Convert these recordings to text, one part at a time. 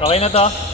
Okay na to?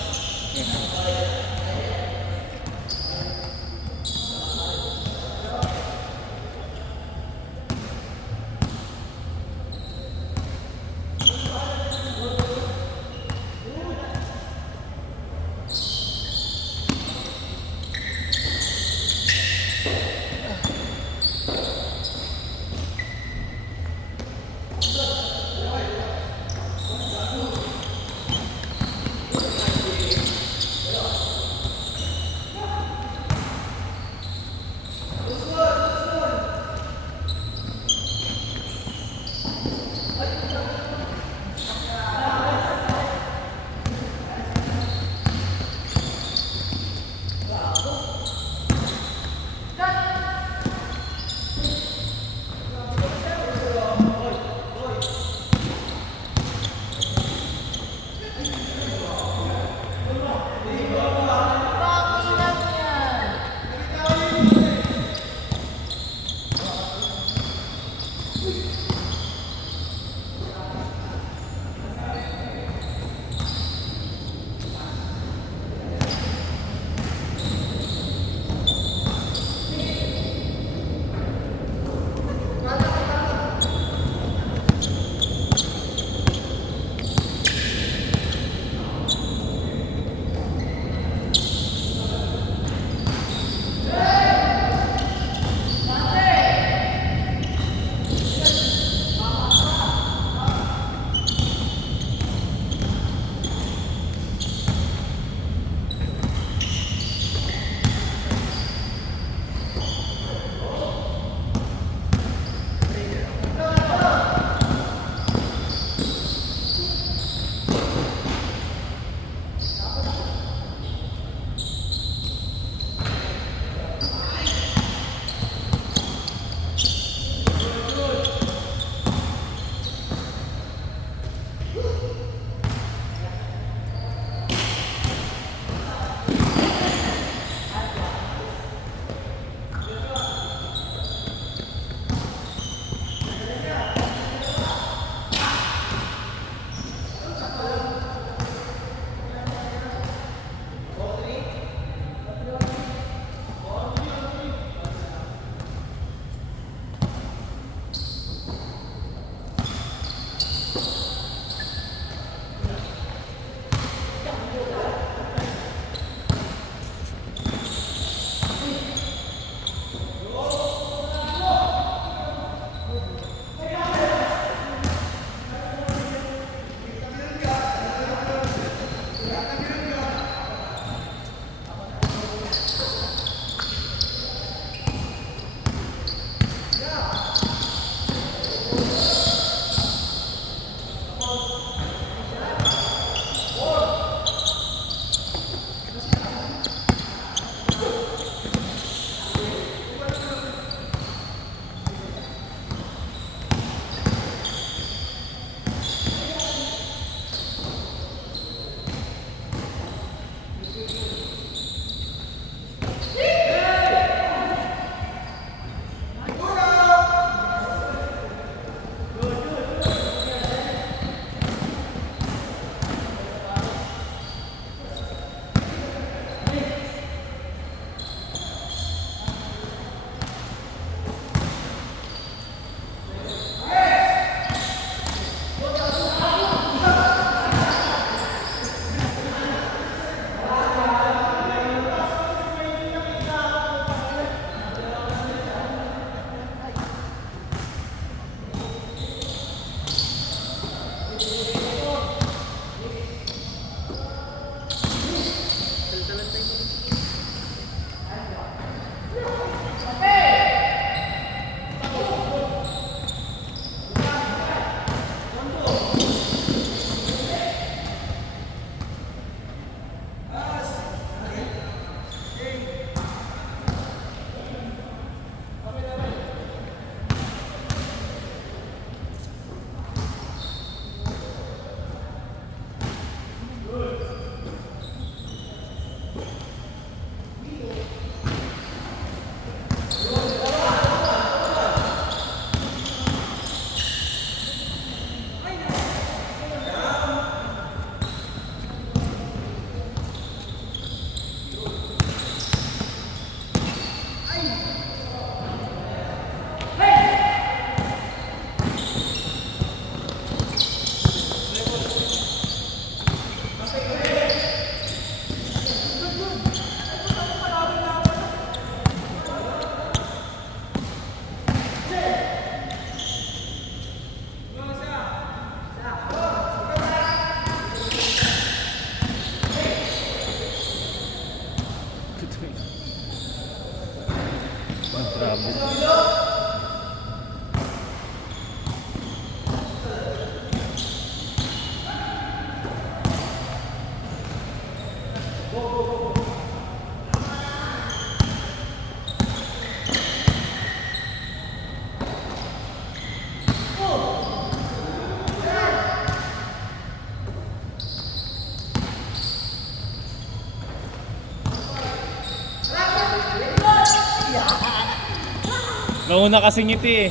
Nauna kasi ngiti eh.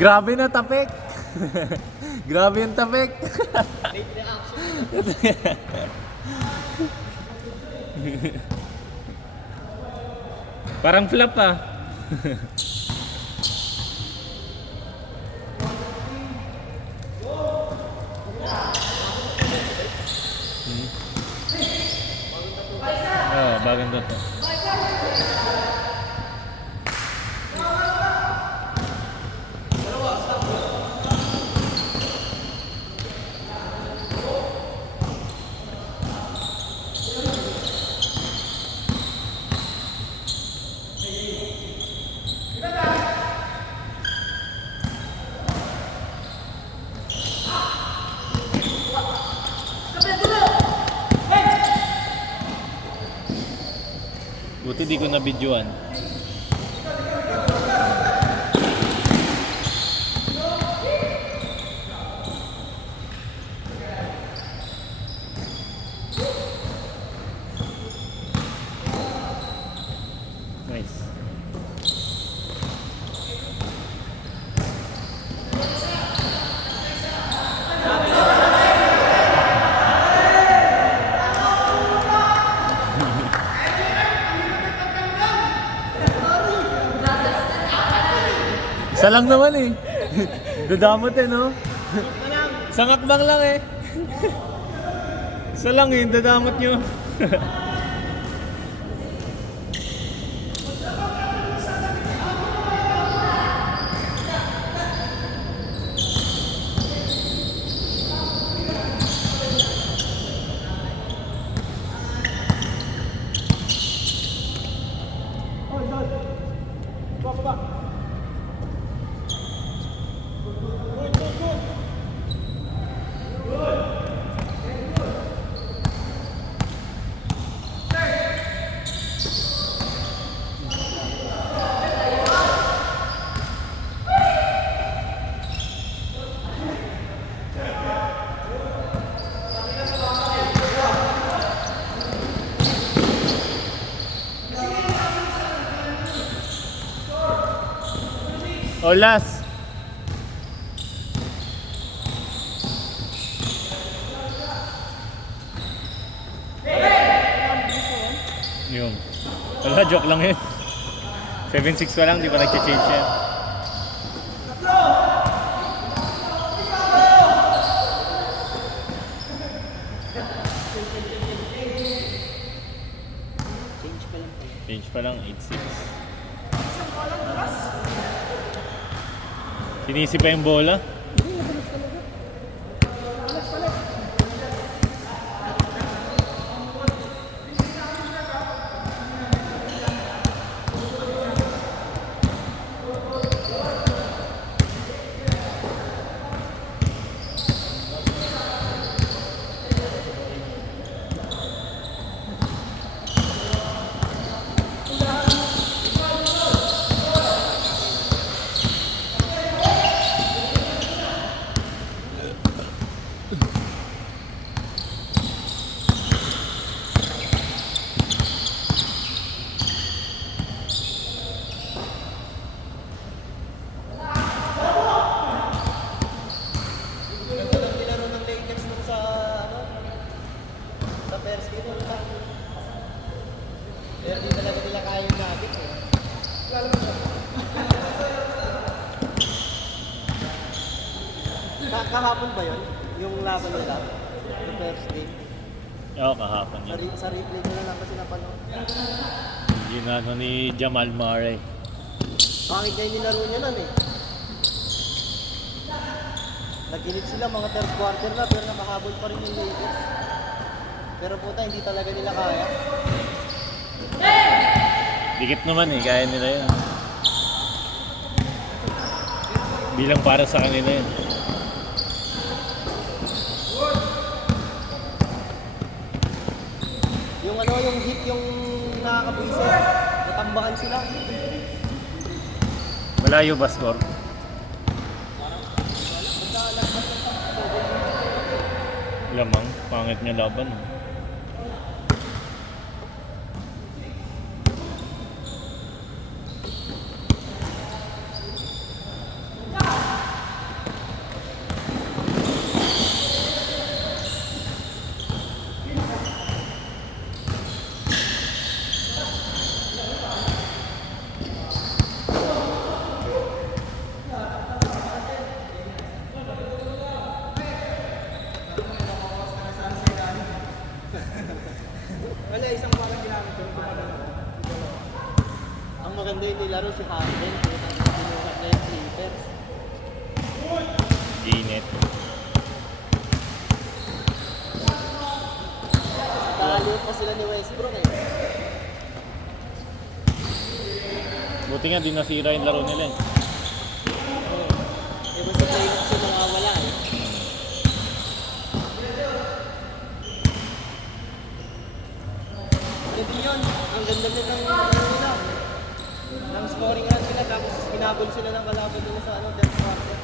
Grabe na tapik. Grabe yung tapik. Late reaction. Parang flop ah. Oh, bagong to. Buti di ko na-videoan. Nice. Isa lang naman eh. Dadamot eh, no? Sangakbang lang eh. Isa lang eh, dadamot nyo. O last. Yung. Wala, joke lang yun. 7-6 pa lang, di pa nag-change yan. Change pa lang, 8-6. Sinisi pa yung bola. Pero di talaga nila kaya yung nugget eh. Kahapon ba yun? Yung laban nila? Yung first game? Oo, kahapon Sa, yun. sa replay ko na lang kasi napanood. Ginano ni Jamal Murray. Bakit niya yung nilaro niya nun eh? Naginip sila mga third quarter na pero nakahabol pa rin yung Lakers. Pero puta, hindi talaga nila kaya. Dikit naman eh, kaya nila yun. Bilang para sa kanila yun. Yung ano, yung hit yung nakakabuisit. Natambakan sila. Malayo ba score? Lamang, pangit niya laban. Oh. Wala, isang parang ginamit ko. Ang maganda yung nilaro si Harden, kinuha na yung Clippers. Init. Nakaliw pa sila ni Westbrook eh. Buti nga, di nasira yung laro nila eh. Eh, basta playoffs yung mawawala eh. Hindi yun. Ang ganda din ng ano nila. Ng scoring run nila tapos hinabol sila ng kalaban nila sa ano, third quarter.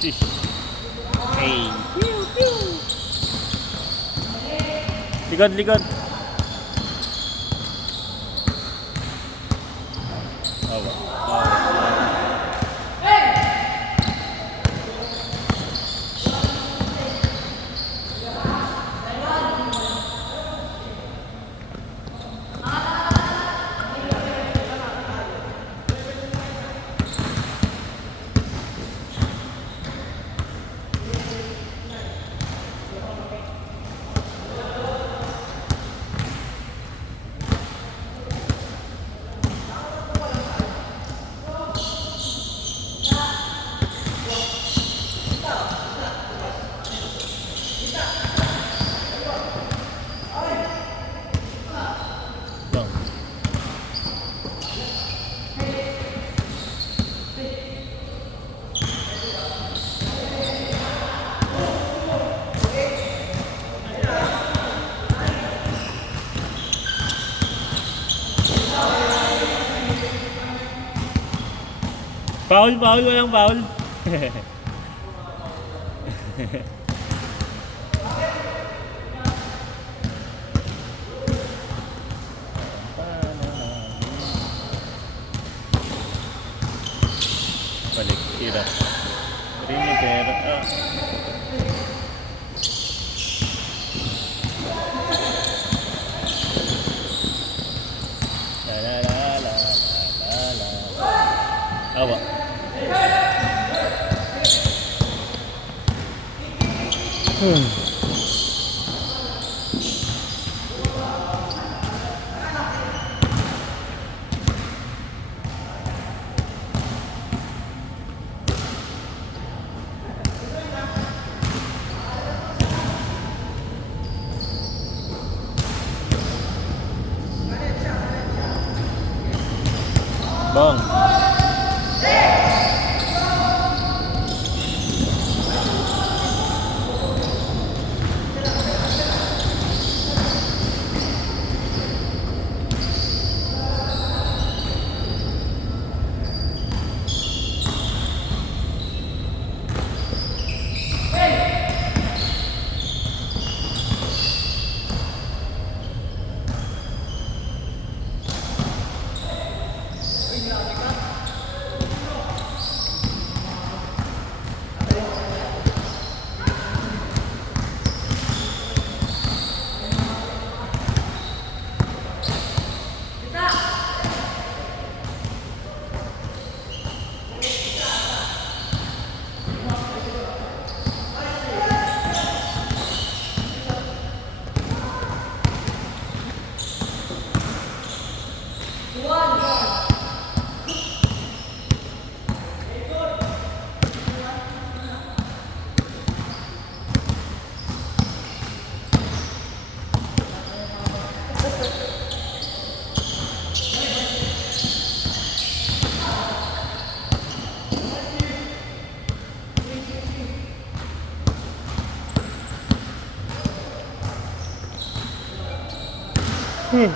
Shish. Hey. Pew, pew. Likod, likod. Awa. Bang. Foul, foul, walang foul. Balik, tira. Rini, pero... Ah. La la la la la la la. Awa. Bang. Nice.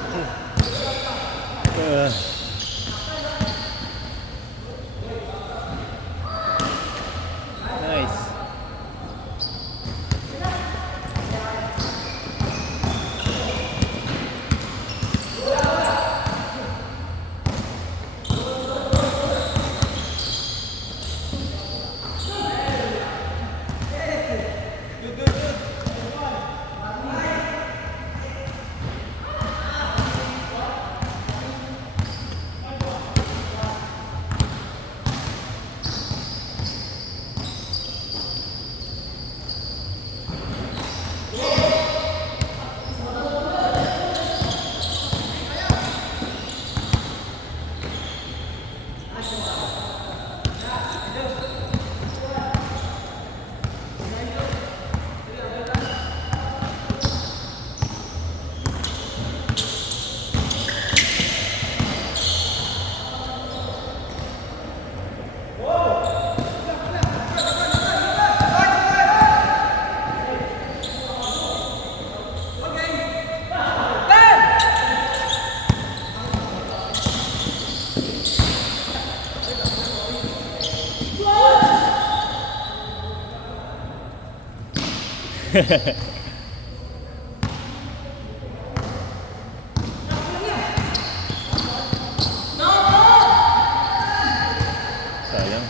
Sayang.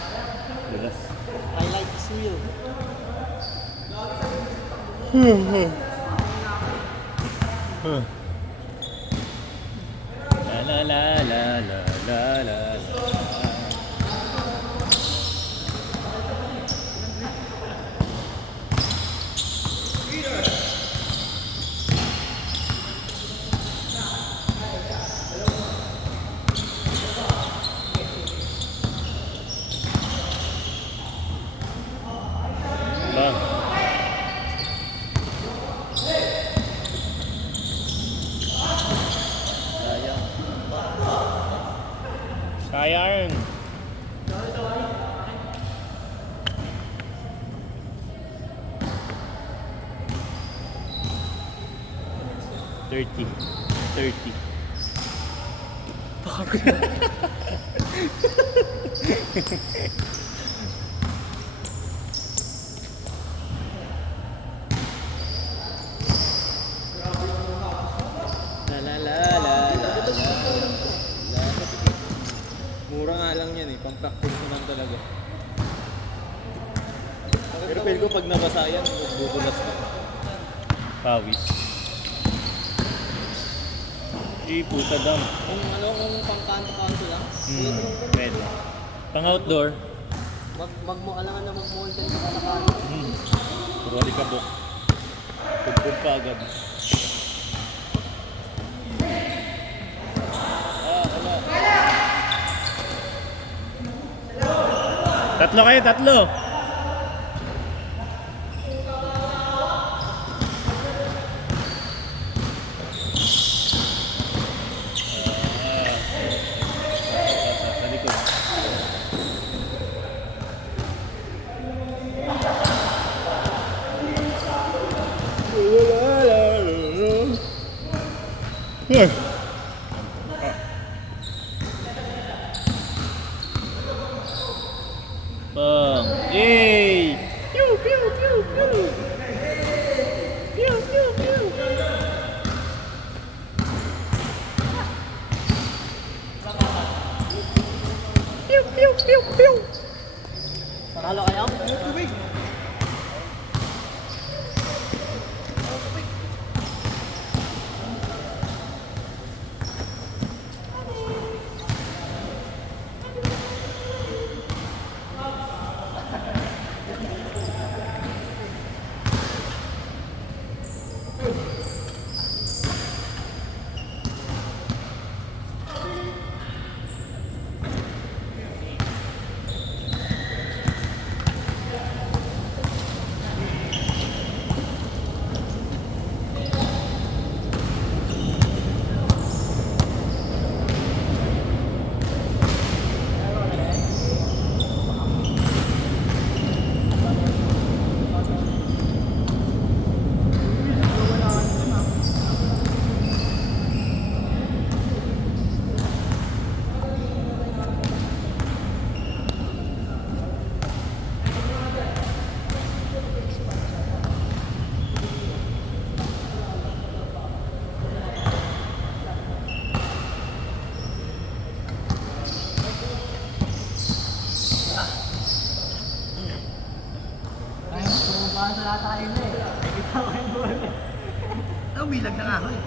Dulas. Highlight is real. La la la la la la la. Ba. Sayang. Thirty. La la la la la la. Mura nga lang yan eh, pang practice mo lang talaga. Pero feel ko pag nabasa yan, bubulas na. Pawis. Puta dam. Kung pang kanto-kanto lang, Pwede. Pang outdoor. wag mo alangan na mag-mall ka sa kanto. Puro alikabok. Pugpug ka agad. Wala. Tatlo kayo, tatlo. Sa likod. Bang! Yay! Pew pew pew pew! Pew pew pew! Pew pew pew pew! Panalo kayo? wilag na nga ako eh.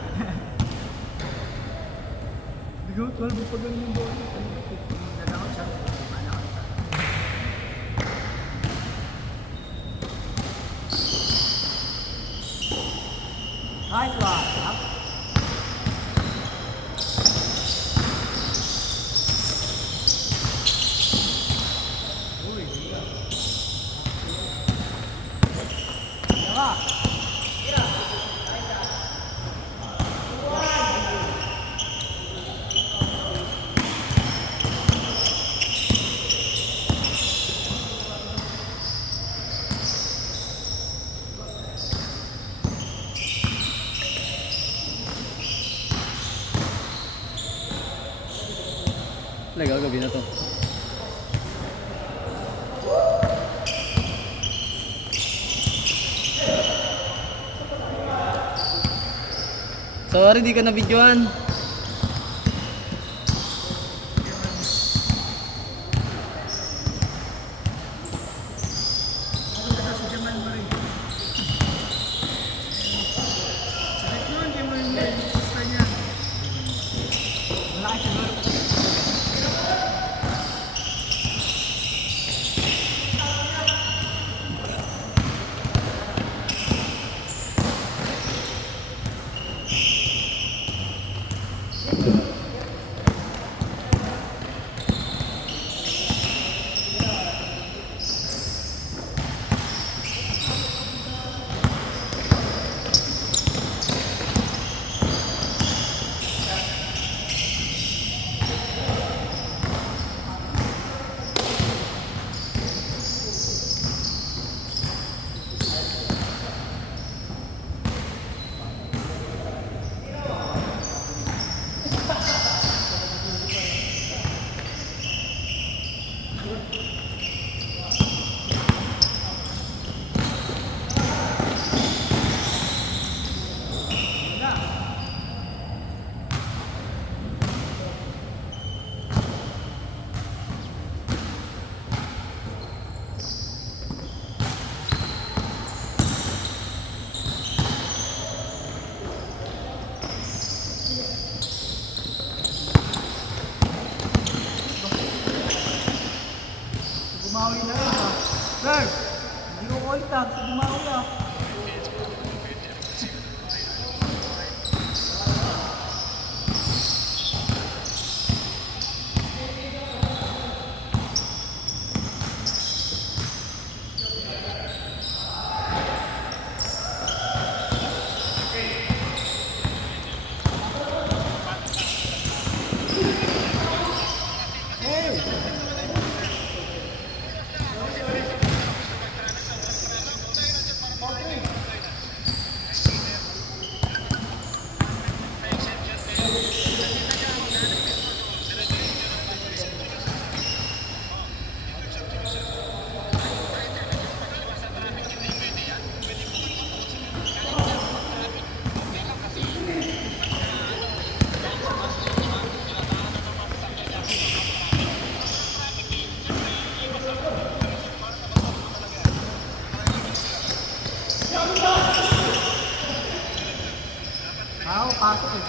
Bigo, 12 pa ganun yung bola. Nagakot siya. Paano ka ito? Nice one. Wala, gagawin na to. Sorry, di ka na videoan. Bumawi na rin ha. Sir, hindi ko ulit ha. Gusto bumawi ha. Ako, pasok eh.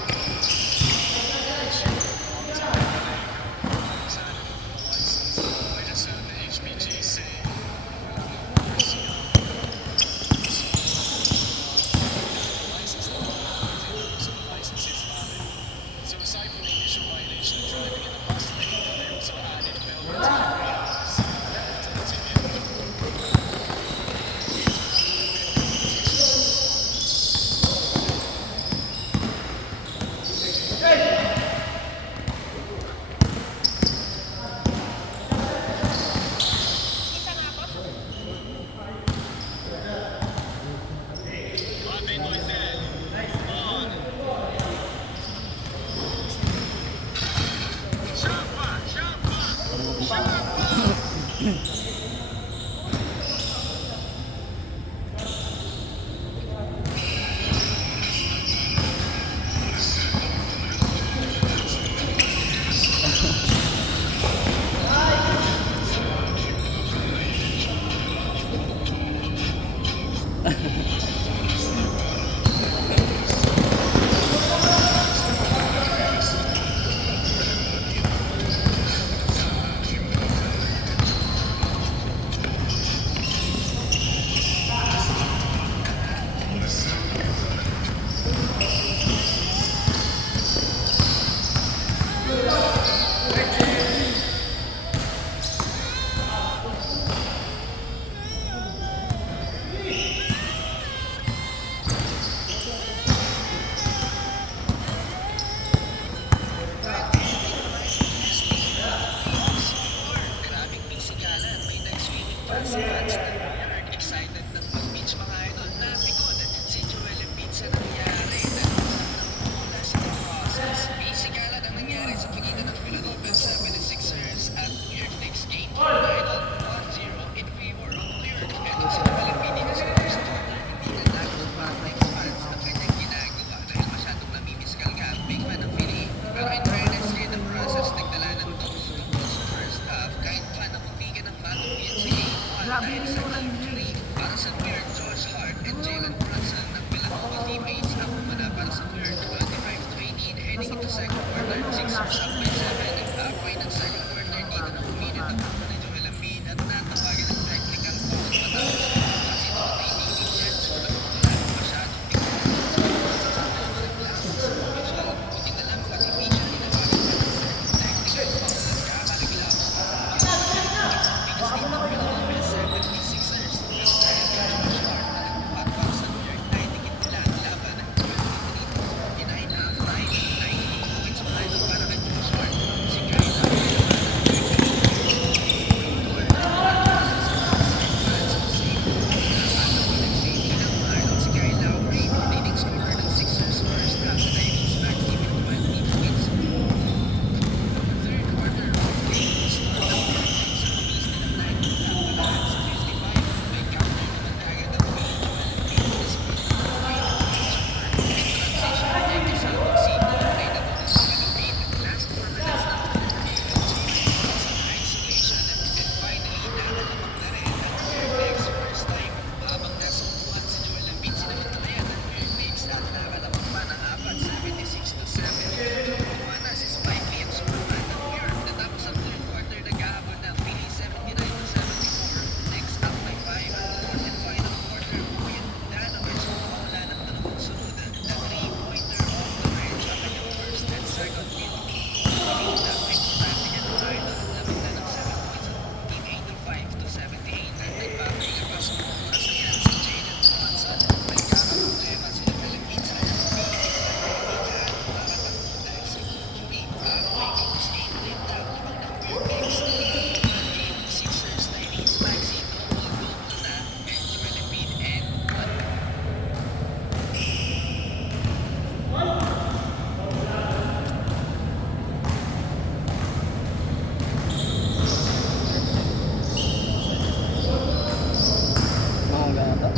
Mga ganito.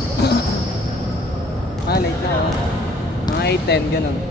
Late na oh. Mga 8:10 ganun.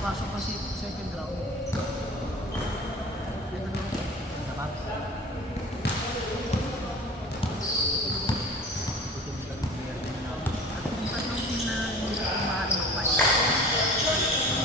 pasok kasi second round. Ito naman, sapat. At kung tatlong team na hindi ko maaari mag-fight.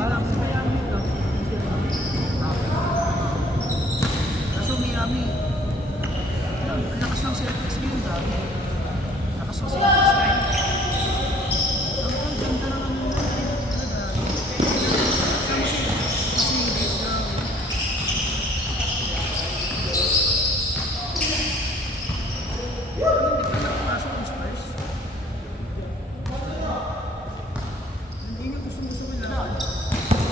sila sa Miami lang. Kaso Miami, ang lakas ng Celtics ngayon dami. Lakas ng Celtics ngayon. Ang ganda na ng talaga. Kasi days na hindi pa nakapasok ang Spurs. Hindi niyo gusto mo lang.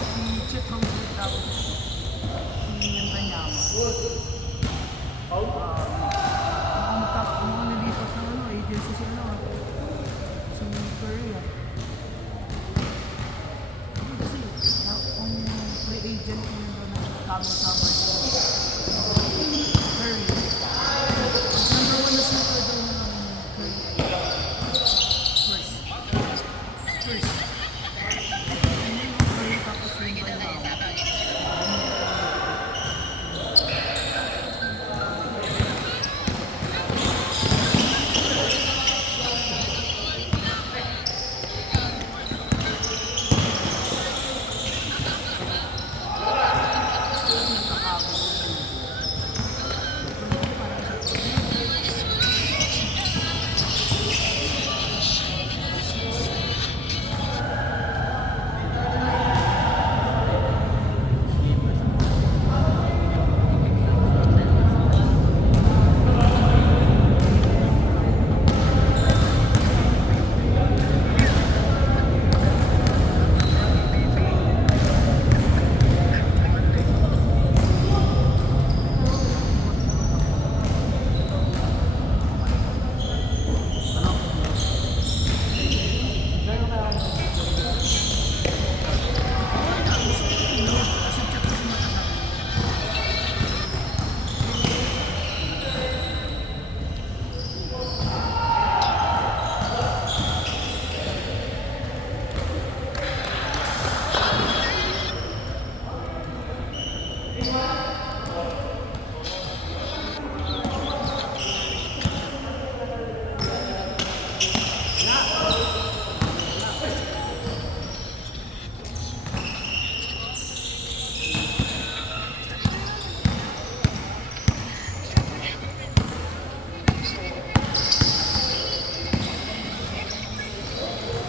Si Chet Humphries tapos si Wembanyama. Mga nalipat ng agency si si Curry. Kasi ang free agent ko yun doon nagkakama-sama Curry. Number one na shooter doon ng Curry. Spurs. Ano yung Curry tapos Wembanyama?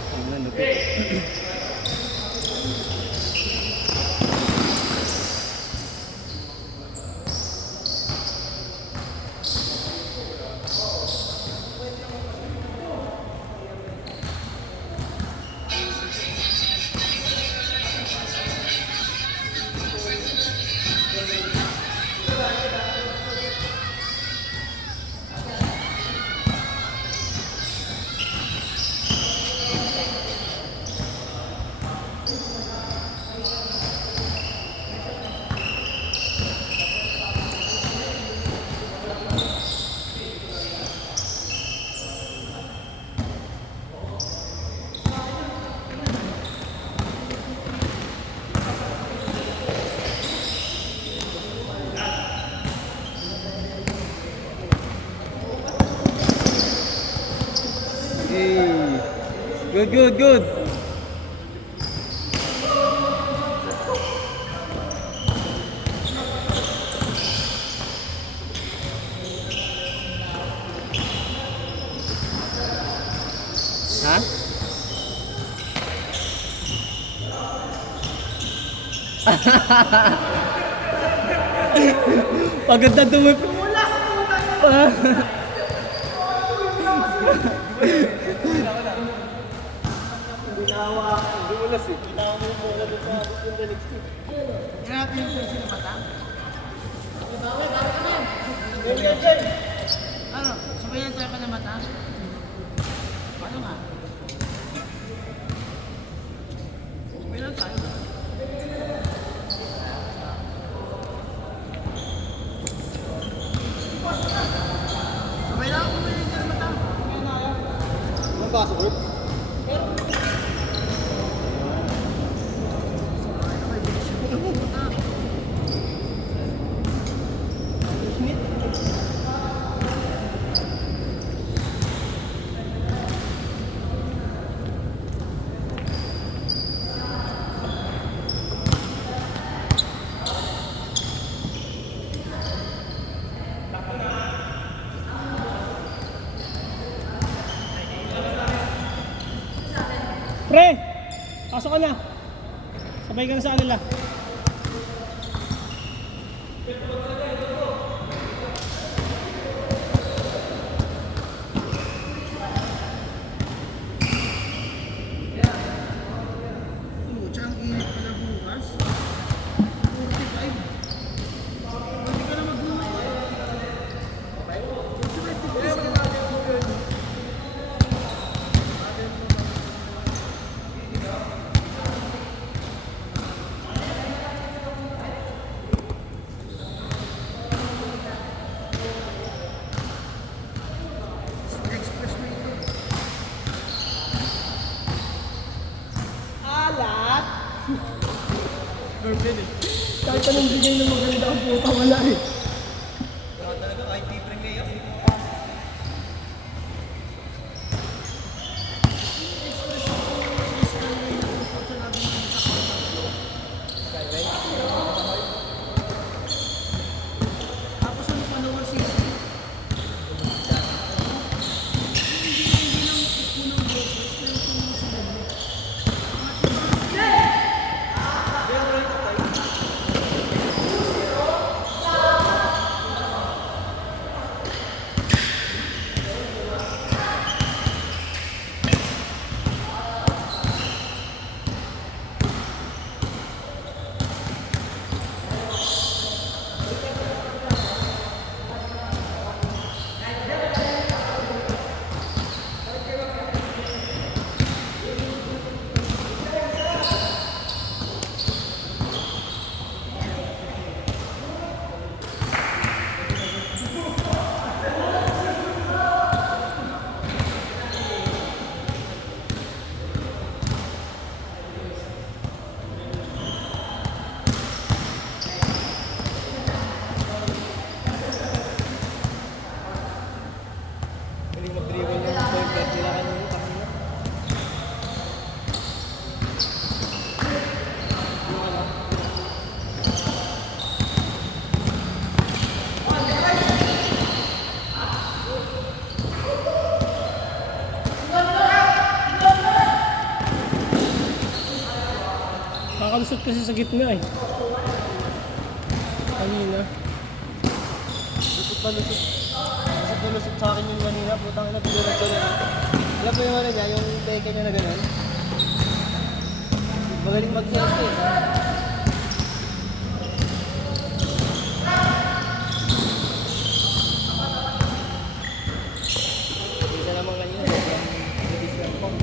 Tingnan, lupit. Hey. Good. Ha? Paganda dumip. Dumulas eh. Ginawa mo yung muna doon sa punta next week. Grabe yung person na mata. Ano? Sabayan tayo pa na mata? Ano nga? Sabayan tayo. Sabayan ako kumain tayo mata. Anong baso, bro? Pre! Pasok ka na. Sabay ka na sa kanila. Pucha, ang init pala bukas. 45. Hindi ka na magbuhay. Express mo ito. Alat! Kahit anong bigay ng maganda ang puta, wala eh. Talaga kahit libreng layup. Tapos ano pa naman sisi? Hindi lang unang beses, pero sumusunod mo. Galing mag-dribble yung point guard nila kanina. Takina. Kakalusot kasi sa gitna eh. Kanina. Lusot na lusot. Lusot na lusot sa akin yung kanina. Putang ina, pinunod ko na. Alam mo yung ano niya, yung peke niya na gano'n? Magaling mag-sense eh. Isa naman kanina, sobrang nabis ng pump.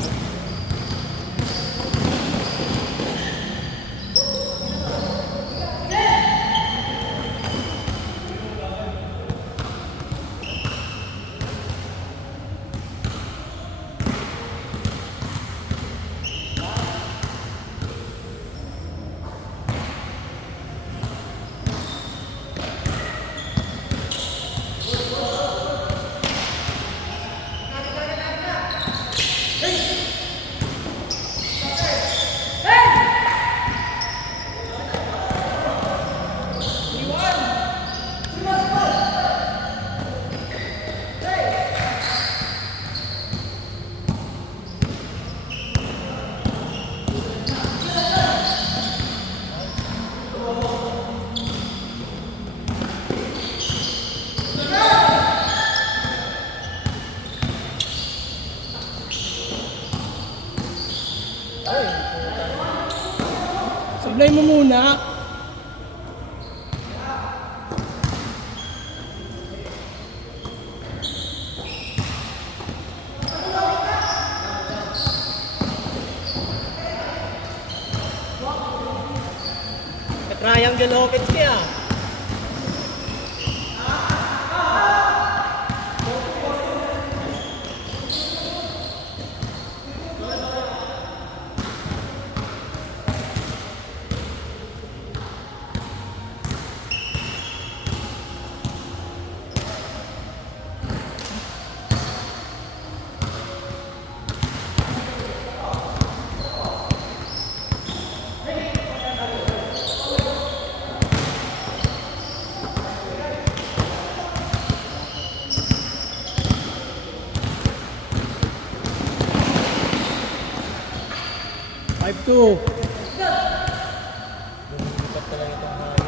Sablay mo muna. Triangle offense niya. 5-2. Lumilipat talaga itong hari.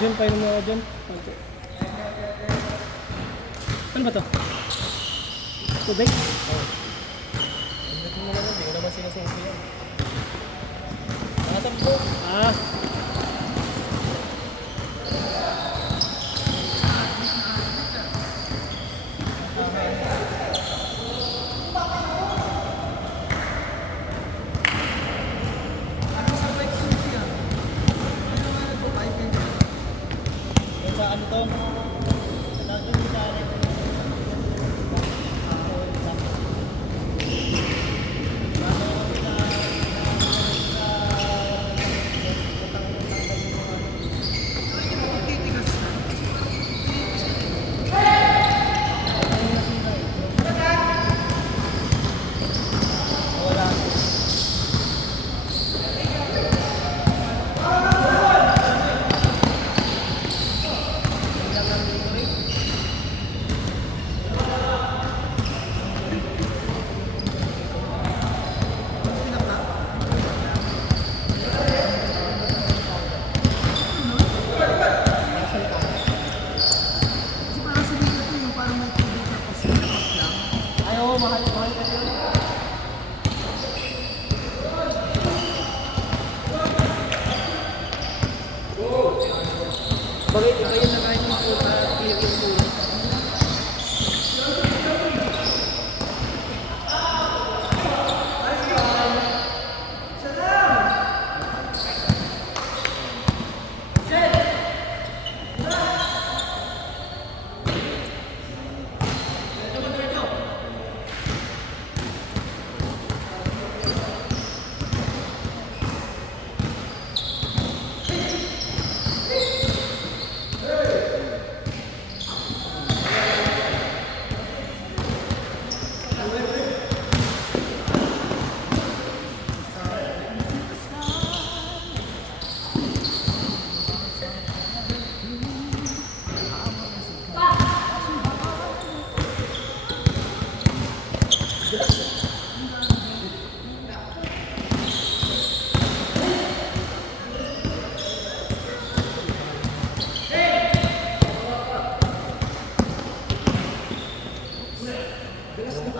Diyan, painom mo ako dyan. Ano ba to? Tubig? Hindi mo naman, hindi ko naman sinususi yan. Nasaan po? Ah, Yan sa ano to? Sa dati yung sa akin. kasi parang sa dito to yung parang may tubig tapos nakapag lang. Ay, oo, mahal kasi yun. Bakit iba yun na kahit yung puta, clear yung puta.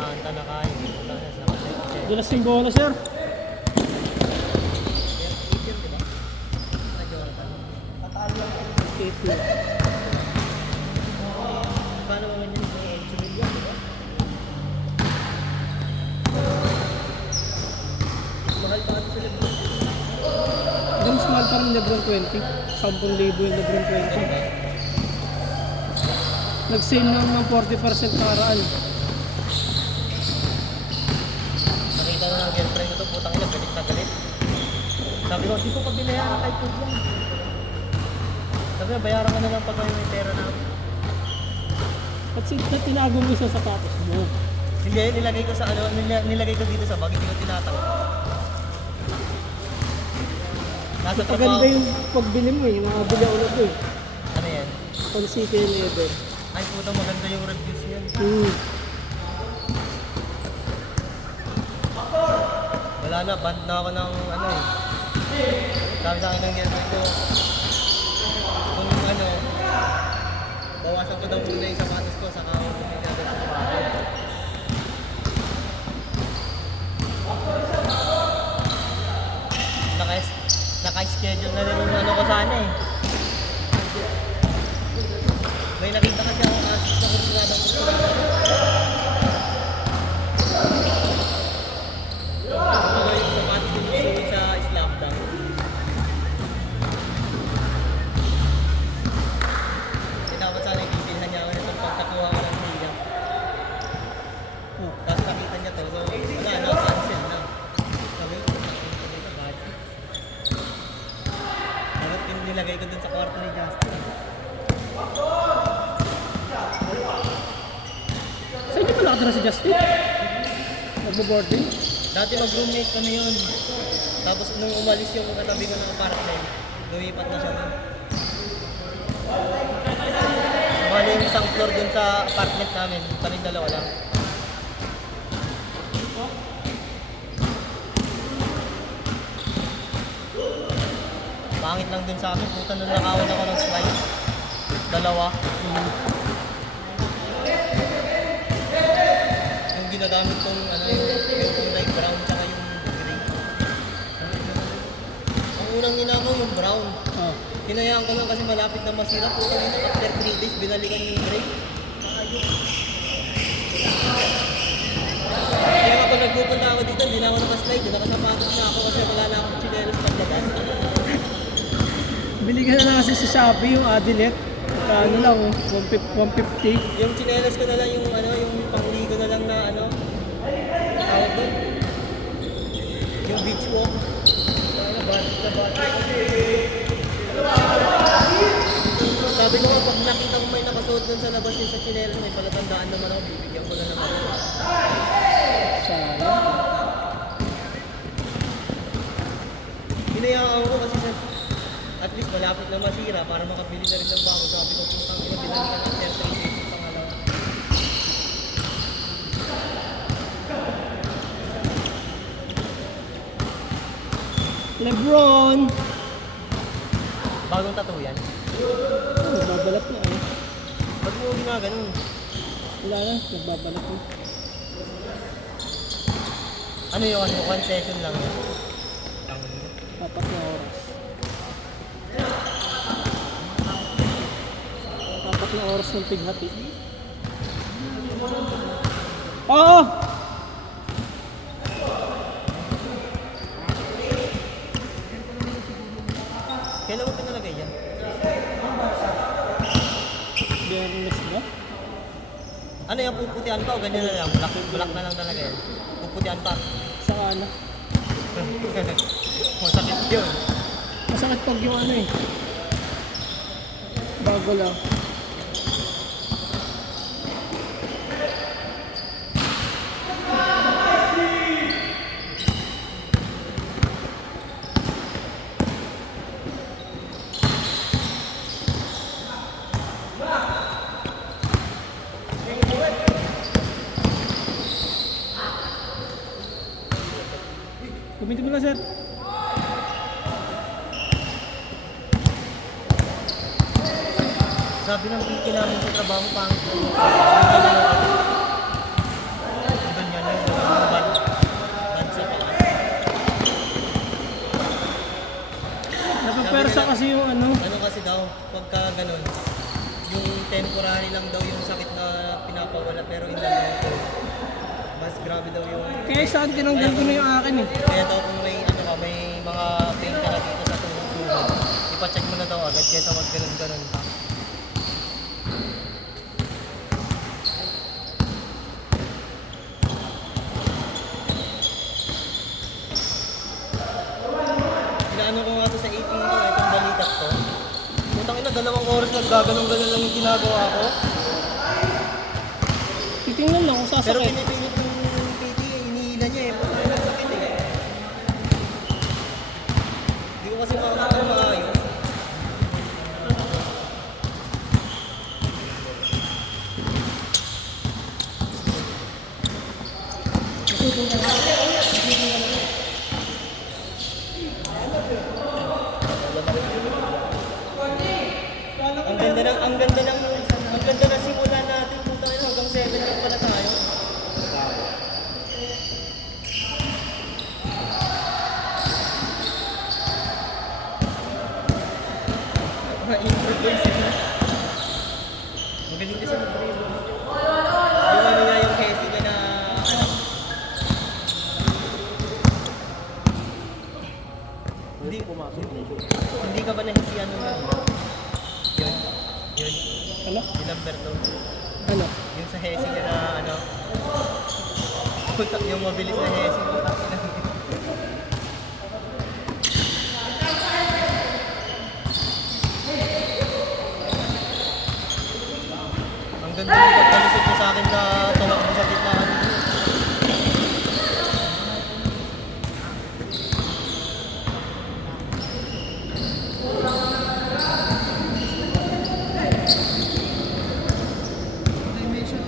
Anta na kain. Wala na sa kasi. Dulas yung bola, sir. Paano mo yun yung Chumilya, di ba? Mahal pa kasi sa Lebron. Hanggang mas mahal pa rin Lebron 20. 10,000 yung Lebron 20. Nag-sale lang ng 40% karaan. Nakita na ng girlfriend ko to, putang ina, galit na galit. Sabi ko, di ko pa binayaran kahit food yan. Sabi ko, bayaran ka na lang pag may pera na. At tinago mo sa sapatos mo. Hindi, nilagay ko sa ano, nilagay ko dito sa bag, hindi ko tinatanggap. Nasa Maganda trabaho. yung pagbili mo eh, yung mga bili ulit eh. Ano yan? Pang City 11. Ay puta, maganda yung reviews yan. Wala na, band na ako ng ano eh. Sabi sa akin ng girlfriend ko, kung ano, bawasan ko daw muna yung sapatos ko, saka ako bumili agad sa trabaho. Naka-schedule na rin yung ano ko sana eh. May nakita kasi ako asis na kursuladang kursulada. Ano yung sapatos ko gusto sa Islam Dunk. Dapat sana ibibilhan niya ako nitong pagkakuha ko ng hiyang. Tapos nakita niya to, so wala na, cancel na. Sabi ko, bakit? Dapat nilagay ko dun sa kwarto ni Justin. Saan niyo pala nakatira si Justin? Nagbo-boarding? Dati mag-roommate kami yun. Tapos nung umalis yung katabi ko ng apartment, lumipat na siya nun. Bali yung isang floor dun sa apartment namin, kaming dalawa lang. Pangit lang dun sa amin, puta nung nakawan ako ng slide. Dalawa. Yung ginagamit kong ano, yung light brown tsaka yung grey. Ang unang ninakaw yung brown. Ah. Hinayaan ko lang kasi malapit na masira. Puta na yun, after 3 days, binalikan yung grey. Kaya kapag nagpupunta ako dito, hindi na ako nakaslide. Nakasapatos na ako kasi wala na akong chinelos paglabas. Bili ka na lang kasi sa Shopee yung Adilet. Ano lang, 150. Yung chinelos ko na lang yung ano, yung pangligo na lang na ano, tawag doon. Yung beach walk. Ano, batik na batik. Sabi ko nga, pag nakita ko may nakasuot doon sa labas yung sa chinelos, may palatandaan naman ako, bibigyan ko na naman. Sayang. Hinayaan ko kasi at least malapit na masira para makabili na rin ng bago. Sabi ko, putang ina, binalikan ng 30 days yung pangalawa. Lebron! Bagong tattoo yan. Nagbabalat na eh. Ba't mo ginaganon? Wala na, nagbabalat na. Ano yun? One session lang yun. 4 na oras. 4 na oras ng pighati. Oo! Kailan mo pinalagay yan? Biyernes ba? Ano yung puputian pa o ganyan na lang? Black na lang talaga yan. Puputian pa. Saka ano? Masakit yun. Masakit pag yung ano eh. Bago lang. Gamitin mo na, sir. Sabi ng PT namin sa trabaho, pangit ko. Ganyan yung bad sa paa. Napapwersa kasi yung ano. Ano kasi daw, pagka ganun, yung temporary lang daw yung sakit na pinapawala pero in the long term, mas grabe daw yung... Kaya saan tinanggal ko na yung akin eh. Kaya daw kung may ano ka, may mga pain ka na dito sa tuhod, ipacheck mo na daw agad kaysa wag ganun-ganun pa. Inaano ko nga to sa AP ko, itong balikat ko. Putang ina, 2 oras naggaganong-ganon lang yung ginagawa ko. Titingnan lang kung Pero sasakit. pinipilit yung PT, hinihila niya eh. Putang ina, sakit eh. Hindi ko kasi makakita ng maayos. Ang ganda ng simula natin kung tayo hanggang 7 lang pala tayo. Ma-improve yung sila. Magaling kasi mag-dribble. Yung ano nga yung Hesi niya na ano. Hindi ka ba nahisiyan nung ano? Yun. Ano? Yung number 2. Ano? Yung sa Hesi niya na ano. Yung mabilis na Hesi. Ang ganda yung pagkalisip mo sa akin na tawag mo sa gitna kanina. Dimension.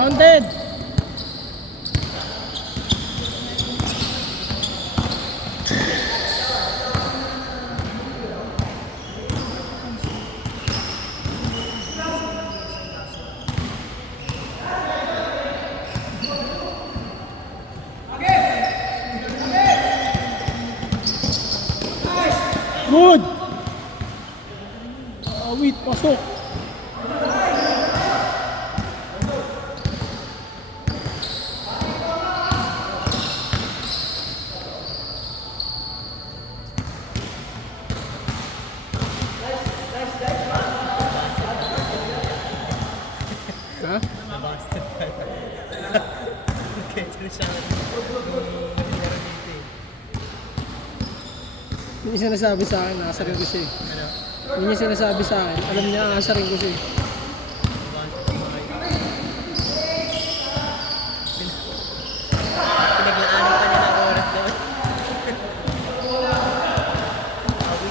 Counted! Good! Awit, pasok! Ha? Nabasted tayo. Nag-cancel siya nung nangyari dito eh. Hindi niya sinasabi sa akin, nakasarin ko siya eh. Ano? Hindi niya sinasabi sa akin, alam niya, nakasarin ko siya eh. Pinaglaanan pa niya ng oras doon. Awi.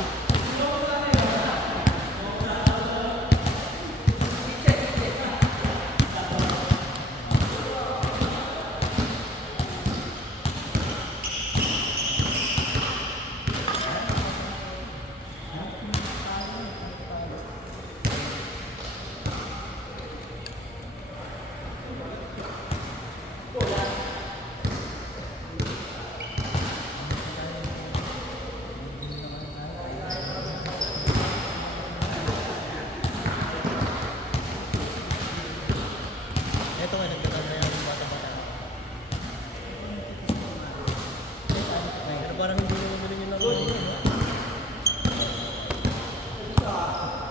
Ito nga, nagtatanda yung bata-bata. Pero parang hindi naman galing yung laro.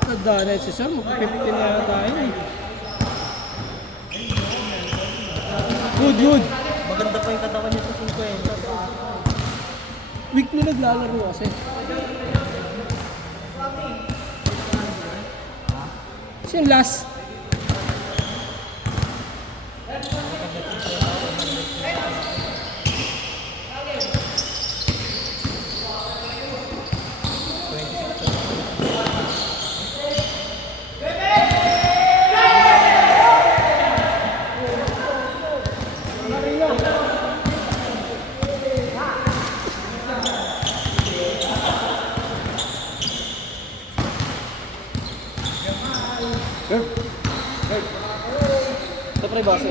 Tanda na si Sam, magpipiti na yata tayo eh. Good! Maganda pa yung katawan niya sa 50. Week na naglalaro kasi. Kasi yung last. Ito pre, baso.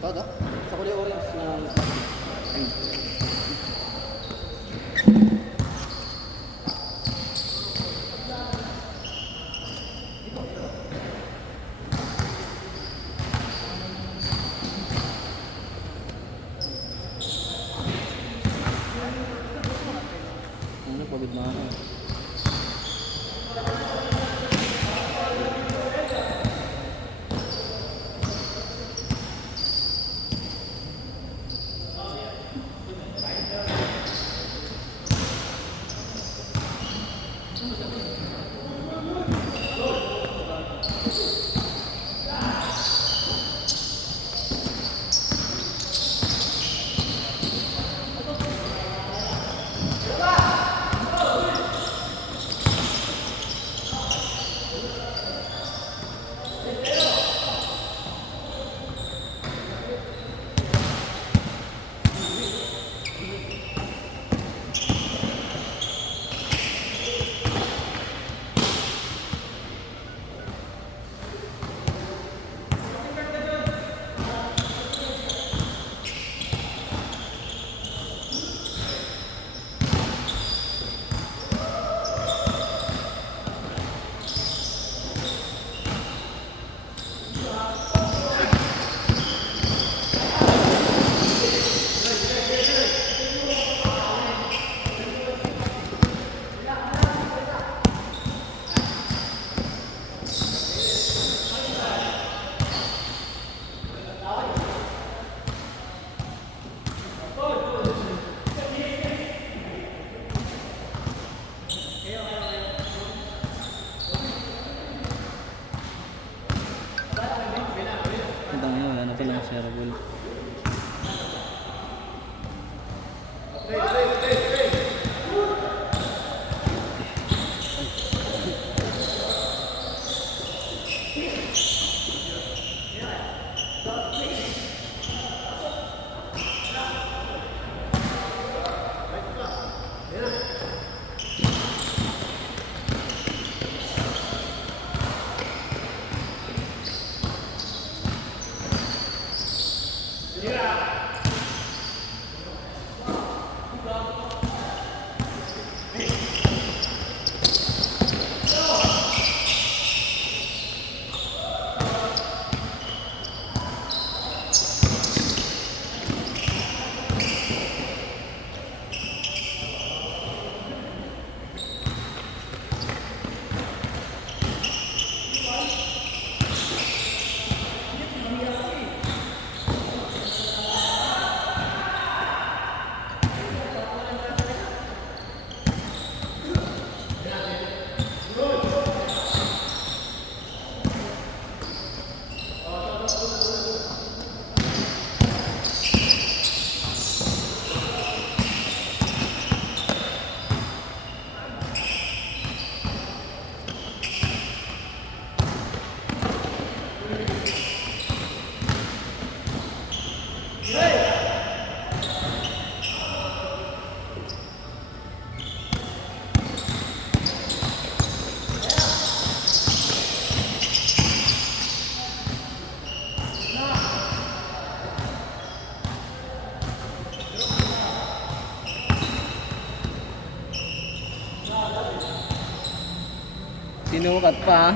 Tada, sa kulay orange na pagod na ako. Wala na pala si Arabul. Sinukat pa.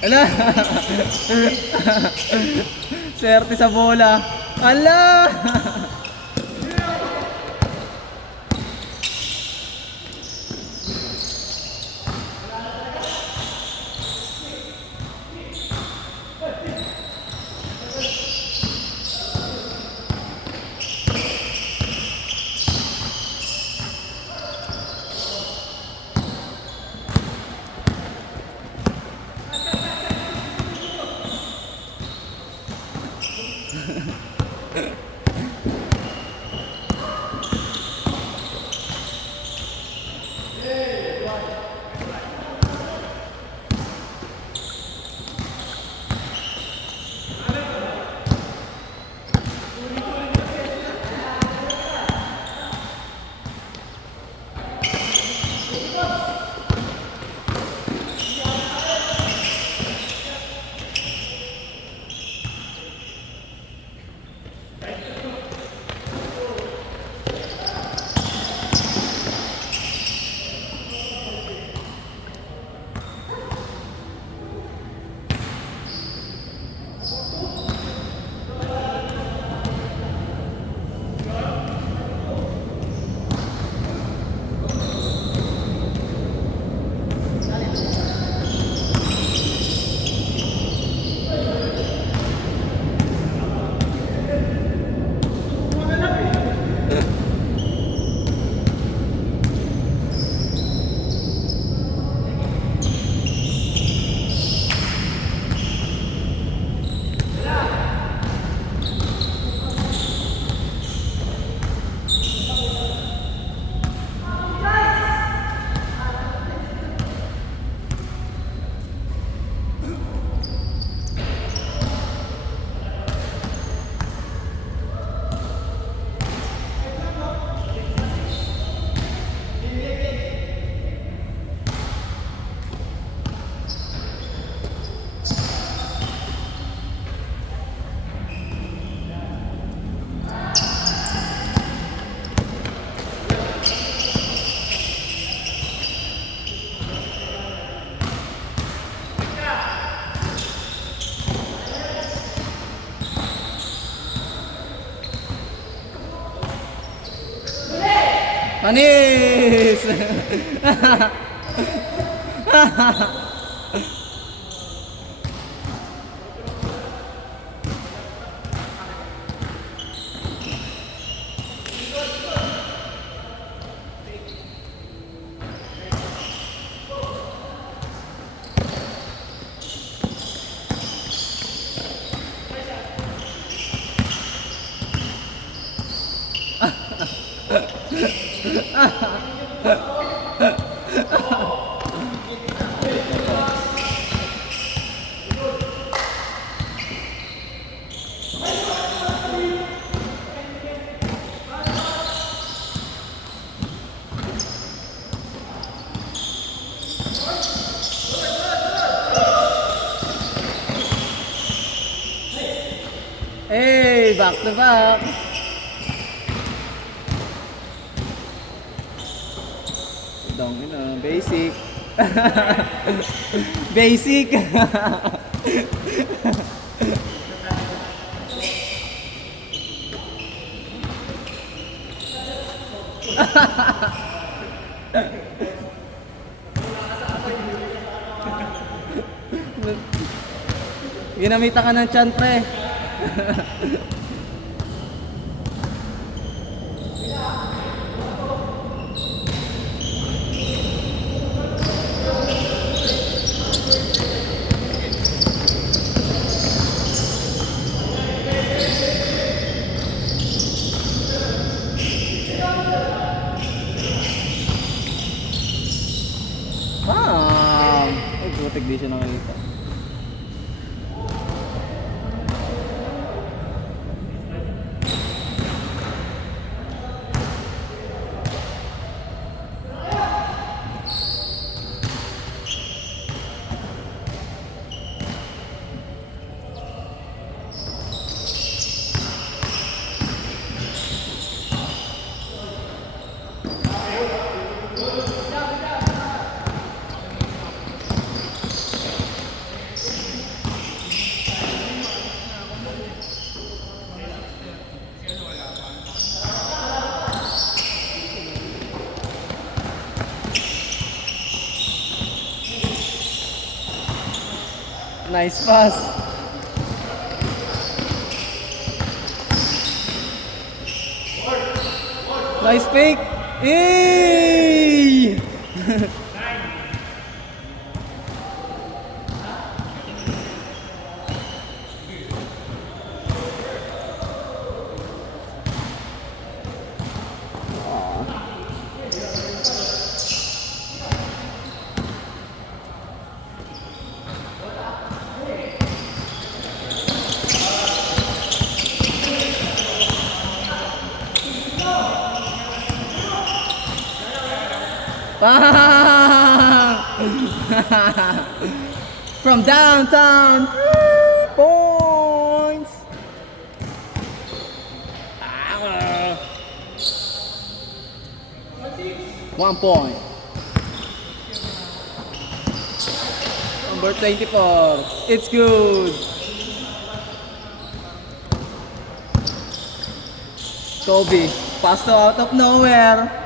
Ala! Swerte sa bola. Ala! Panis! Hey, back to back. Dong, basic. Basic. Ginamita ka ng tiyan, pre. Ay, putik di siya nakikita. Nice pass. Nice fake. Hey! From downtown, 3 points. 1 point. Number 24. It's good. Kobe, pass to out of nowhere.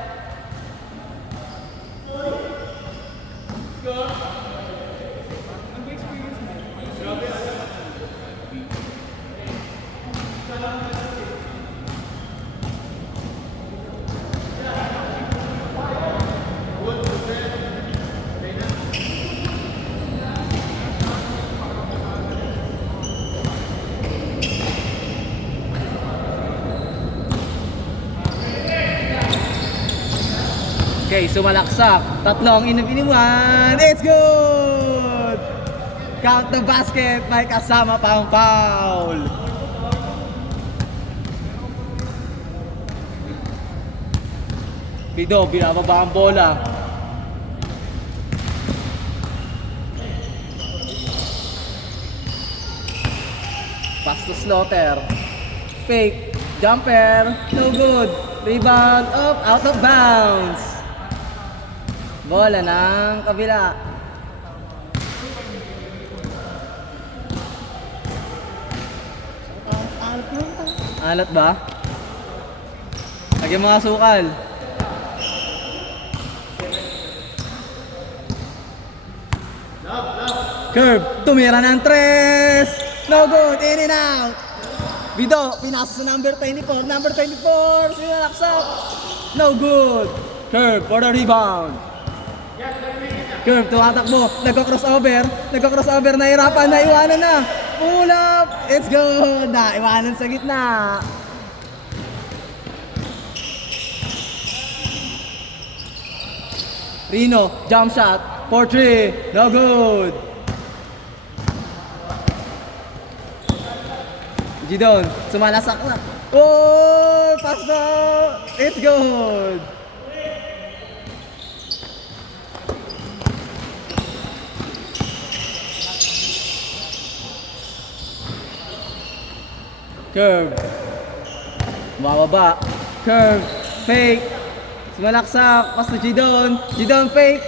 Okay, sumalaksak. Tatlong iniwan. It's good! Count the basket. May kasama pang foul. Pido, binababa ang bola. Pass to Slaughter. Fake. Jumper. No good. Rebound up. Out of bounds. Bola ng kabila. Alat ba? Lagyan mga sukal. Curve, tumira ng 3. No good, in and out. Bido, pinasa sa number 24. Number 24, sinalaksak. No good. Curve for the rebound. Curve, tumatakbo. Nagko-crossover. Nahirapan, naiwanan na. Pull up. It's good. Naiwanan sa gitna. Rino, jump shot. For 3. No good. Gidon, sumalasak na. Oh, pass now. It's good. Curve. Mababa. Curve. Fake. Sumalaksak. Pass to Gidon. Gidon fake.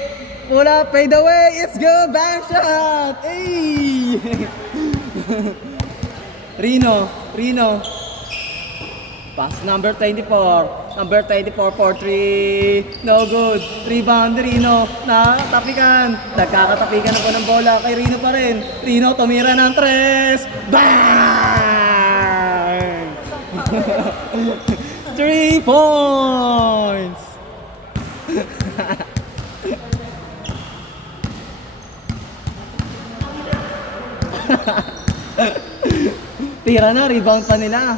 Pull up. Fade away. It's good. Bank shot. Hey. Rino. Pass number 24. Number 24 for 3. No good. Rebound Rino. Nakatapikan. Nagkakatapikan ako ng bola kay Rino pa rin. Rino tumira ng 3. Bang! 3 points! Tira na, rebound pa nila.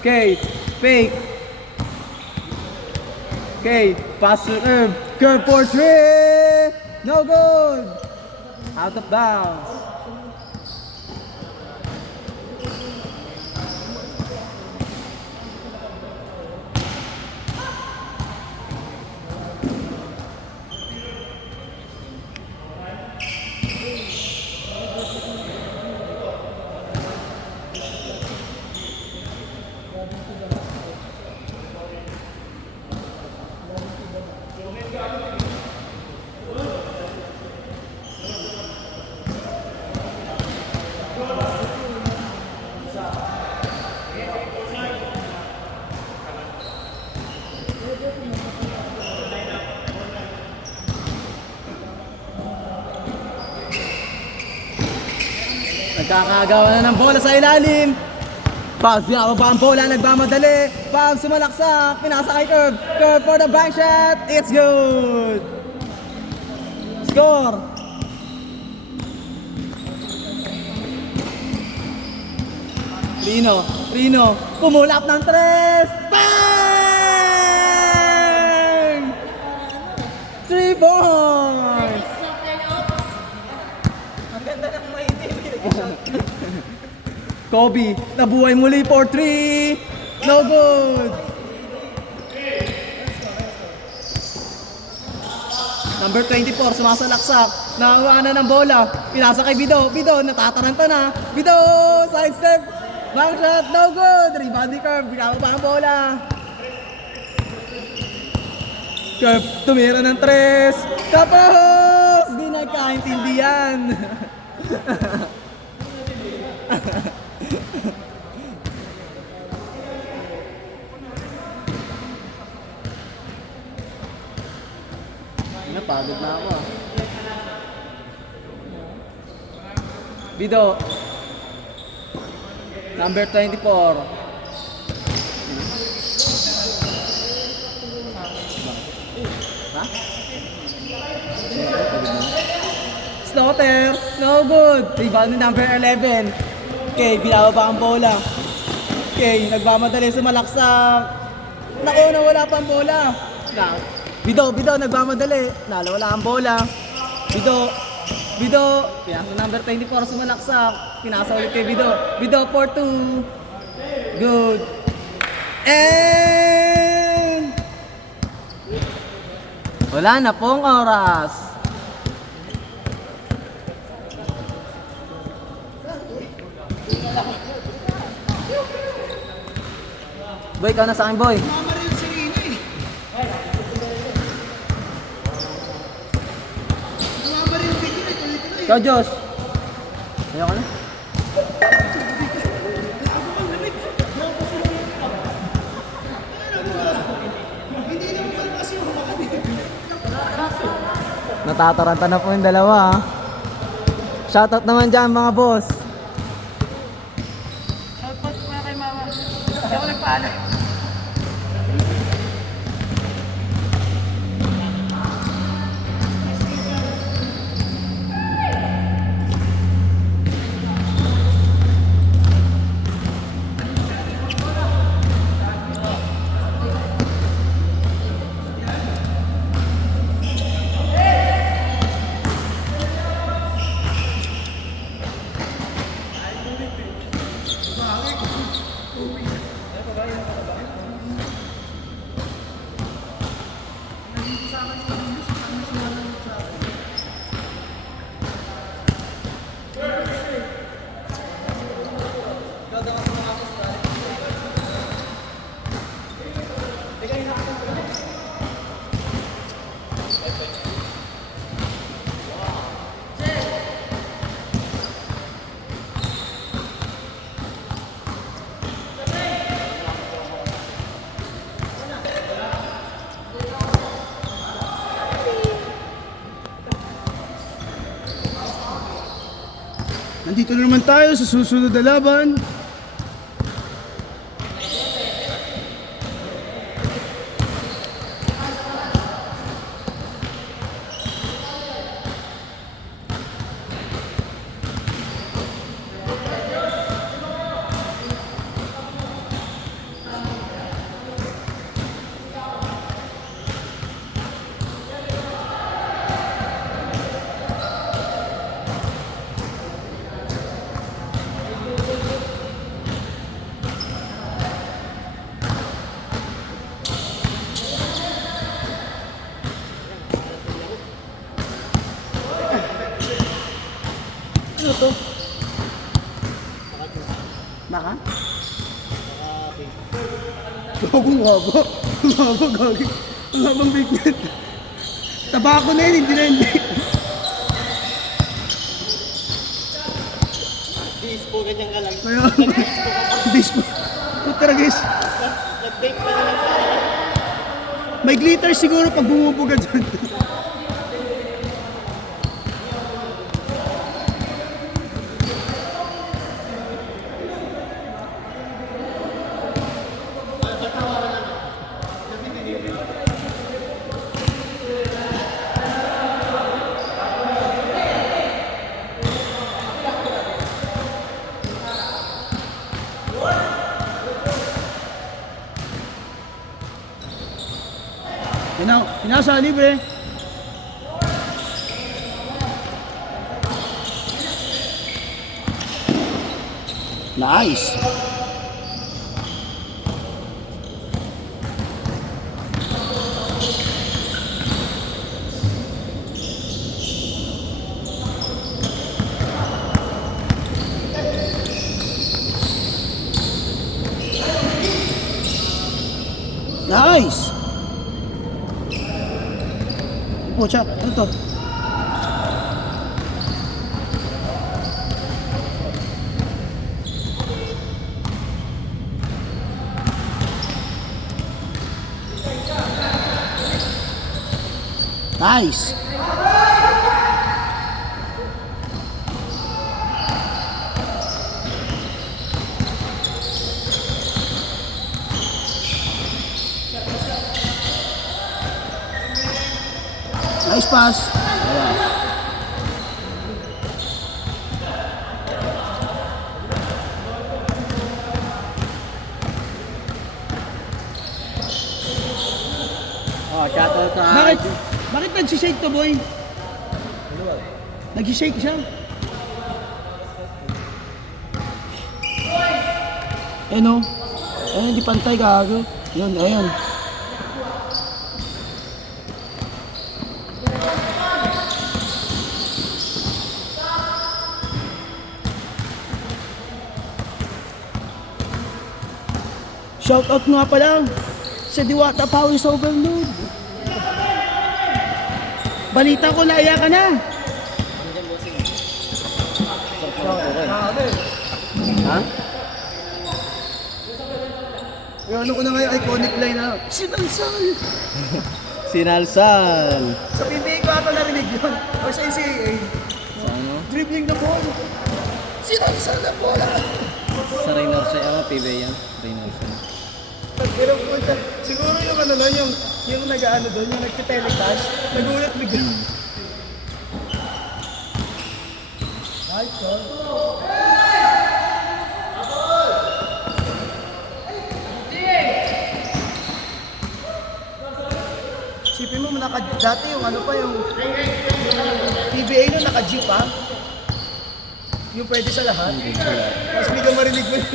Okay, fake. Okay, pass to Herb. Curve for 3. No good. Out of bounds. Nagkakagawa na ng bola sa ilalim. Pabs, binababa ang bola, nagmamadali. Pabs, sumalaksak, pinasa kay Curve. Curve for the bank shot. It's good. Score. Rino, pumulap ng 3. Bang! 3 points. Ang ganda ng maitim. Kobe, nabuhay muli for 3. No good. Number 24, sumasalaksak. Nakakuha na ng bola. Pinasa kay Bido. Bido, natataranta na. Bido, side step. Bank shot, no good. Rebound ni Curve, binababa ang bola. Curve, tumira ng 3. Tapos! Di nagkaintindihan. Napagod na ako. Bido. Number 24. Ha? Slaughter. No good. Rebound ni number 11. Okay, binababa ang bola. Okay, nagmamadali sumalaksak. Naku, nawala pa ang bola. Bido, nagmamadali. Nawala ang bola. Bido, pinasa number 24 sumalaksak. Pinasa ulit kay Bido. Bido for 2. Good. And wala na pong oras. Boy, ikaw na sa akin, boy. Mamaril si Rino eh. Namamaril si Rino eh. Tuloy-tuloy. Ikaw, Josh. Ayaw ka na? natataranta na po yung dalawa. Shoutout naman dyan mga boss. Shoutout mga kay mama. Hindi ako nagpaalam. Nandito na naman tayo sa susunod na laban. Ano to? Baka? Gagong haba. Ang haba, gagi. Ang habang big net. Tabako na yun, hindi na hindi. Dispo, ganyan ka lang. Kaya, dispo. Putra guys. Nag-bake pa naman sa akin. May glitter siguro pag bumubuga dyan. Pinasa, libre. Nice. Nice. Pucha, ano to? Nice. Nice pass. Oh, shoutout sa... Bakit nagsishake to, boy? Nagsishake siya. Ayun o. Ayun, di pantay gago. Yun, ayun. Shoutout nga pala sa Diwata Pawis Overload. Balita ko na iya ka na. Ha? Yung ano ko na nga yung iconic line na, Sinalsal! Sinalsal. Sa PBA ko ata narinig yun. O sa NCAA. Sa ano? Dribbling na ball. Sinalsal na bola. Sa Reynolds siya. Ewan, PBA yan. Reynolds yan. Pagkirap punta. Siguro yung ano lang, yung nag-ano doon, yung nagte-telecast. Nagulat bigla. Nice shot. Sipin mo, dati yung ano pa, yung PBA no, naka-G pa. Yung pwede sa lahat. Mas bigla marinig mo yun.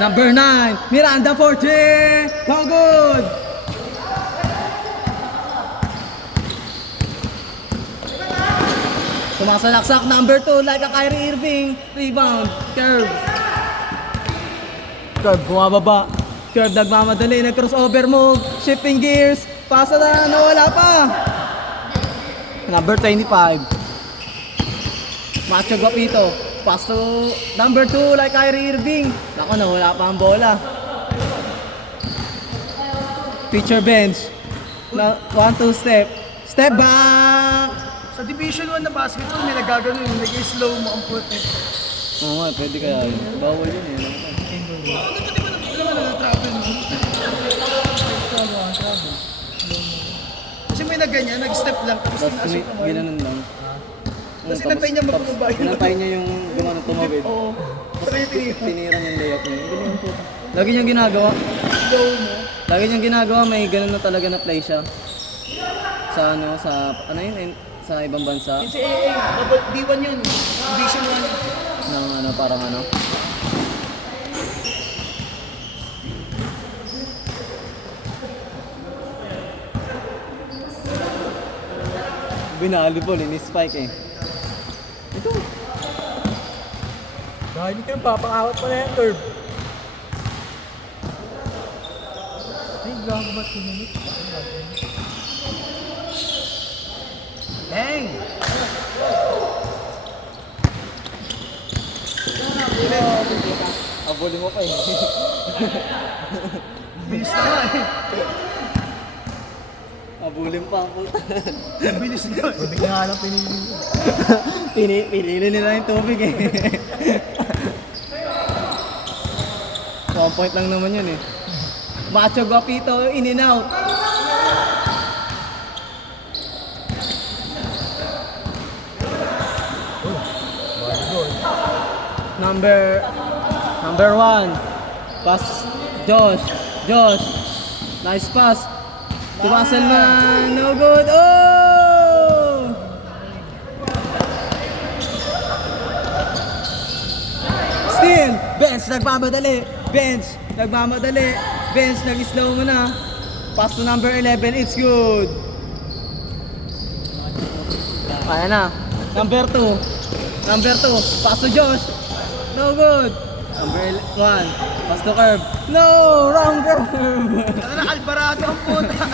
Number 9, Miranda Forte! How good! Sumasalaksak, number 2, like a Kyrie Irving. Rebound, Curve. Curve, bumababa. Curve, nagmamadali, nag-crossover move. Shifting gears. Pasa na, nawala pa. Number 25. Macho Guapito. Pass to number 2, like Kyrie Irving. Nako, nawala pa ang bola. Pitcher bench. 1-2 step. Step back! Sa Division 1 na basketball, may nagagano yun, nag-slow mo ang foot eh. Oo nga, pwede kaya yun. Bawal yun eh. Alam mo na na-travel mo. Kasi may nagganyan, nag-step lang, tapos Tapos tinasok naman. ginanon lang. Tapos inantay niya magpapabay. Inantay niya yung gumanon tumawid. Oo. Saka yung tinira. Tinira niya yung layup niya. Ganyan po. Lagi niyang ginagawa. Slow mo. Lagi niyang ginagawa, may ganun na talaga na play siya. Sa ano, ano yun, sa ibang bansa. NCAA, D1 yun. Division 1. Ng ano, parang ano. Binali po, ini-spike eh. Dahil hindi ka papakawat pa na yan, Curve. Ay, gago ba't sinunod? Bang! Abuli mo pa eh. Bilis na nga eh. Abulin pa ang puta. Bilis na. Pwede ka nga lang pinili. Pinili nila yung tubig eh. 1 point lang naman yun eh. Macho Guapito, in and out. Number 1. Pass. Josh. Nice pass. To Wasselman. No good. Oh! Still. Bench nagmamadali. Bench nag-slow mo na. Pass to number 11. It's good. Ayan na. Number 2. Pass to Josh. No good. Number 1. Pass to Curve. No! Wrong curve. Ano na, Alvarado ang puta.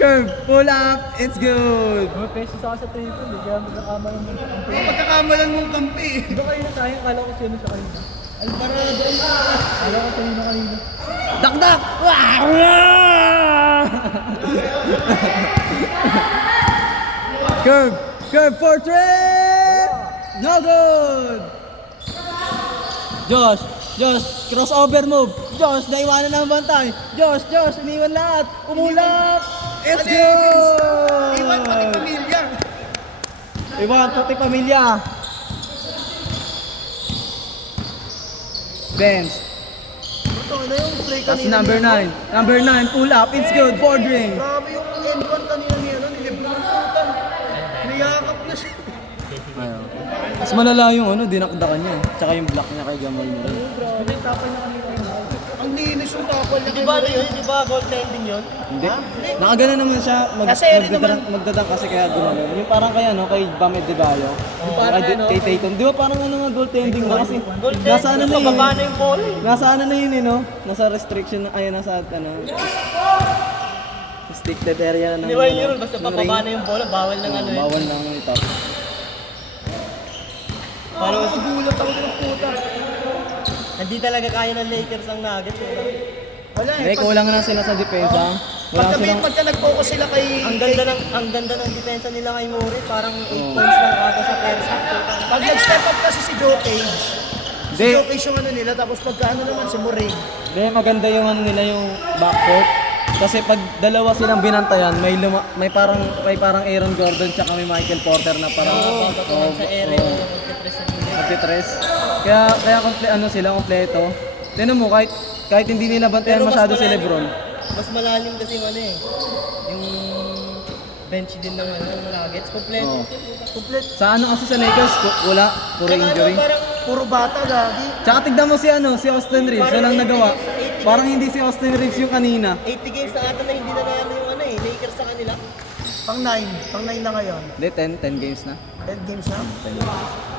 Curve. Pull up. It's good. May pesos ako sa triple, eh. Kaya magkakamalan mo. Ang pagkakamalan mong kampi eh. Iba kayo na tayo, kala ko sino siya kanina. Alvarado ang Kala ko sino kanina. Dakdak! Curve for 3! No good! Josh, crossover move. Josh, naiwanan ng bantay. Josh, iniwan lahat. Umulap! It's good! Iwan pati pamilya. Iwan pati pamilya. Bench. Ito, ano yung play That's kanina? number 9. Number 9, pull up. It's good. Bordering. Grabe yung N1 kanina niya, no? Nilibro ng puta. Niyakap na siya. Ayun. Mas malala yung ano, dinakdakan niya. Tsaka yung block niya kay Gamal mo rin. Ang Ang linis yung tapal niya. Di ba ano yun? Di ba goaltending yun? Hindi. Nakagana naman siya. Kasi rin naman. Magdadang kasi kaya gumano. Yung parang kaya no, kay Bam Adebayo. Yung parang kay ano, kay Tatum. Di ba parang ano nga goaltending na kasi. Goaltending, Nasa ano na yun. pababa na yung bola eh. Nasa ano na yun eh no? Nasa restriction, ay nasa ano. Restricted area ng Di ba yun? Basta ng pababa ring. na yung bola, bawal ng ano yun. Bawal lang ito. Parang Nagulat ako ng puta. hindi talaga kaya ng Lakers ang Nuggets. Wala Hindi, eh. kulang na sila sa depensa. Wala silang... Pagka nag-focus sila kay... Ang ganda ng depensa nila kay Murray, parang 8 points lang ata sa Persa. Pag nag-step up kasi si Jokic, si Hindi. Jokic yung ano nila, tapos pagka ano naman si Murray. Hindi, maganda yung ano nila yung backcourt. Kasi pag dalawa silang binantayan, may parang Aaron Gordon tsaka may Michael Porter na parang Papatungan sa area yung depress na nila. magtitres. Kaya ano sila kompleto. Tingnan mo kahit hindi nila bantayan masyado si LeBron. Mas malalim kasi yung ano eh. Yung bench din ng ano, ng Nuggets. Kompleto. Oo. Complete. Sa ano kasi sa Lakers, wala, puro injury. Parang Puro bata, gagi. Tsaka tignan mo si Austin Reeves, walang nagawa. Parang hindi si Austin Reeves yung kanina. 80 games na ata na hindi na nanalo yung ano eh, Lakers sa kanila. Pang 9 na ngayon. Hindi, 10 games na. 10 games na.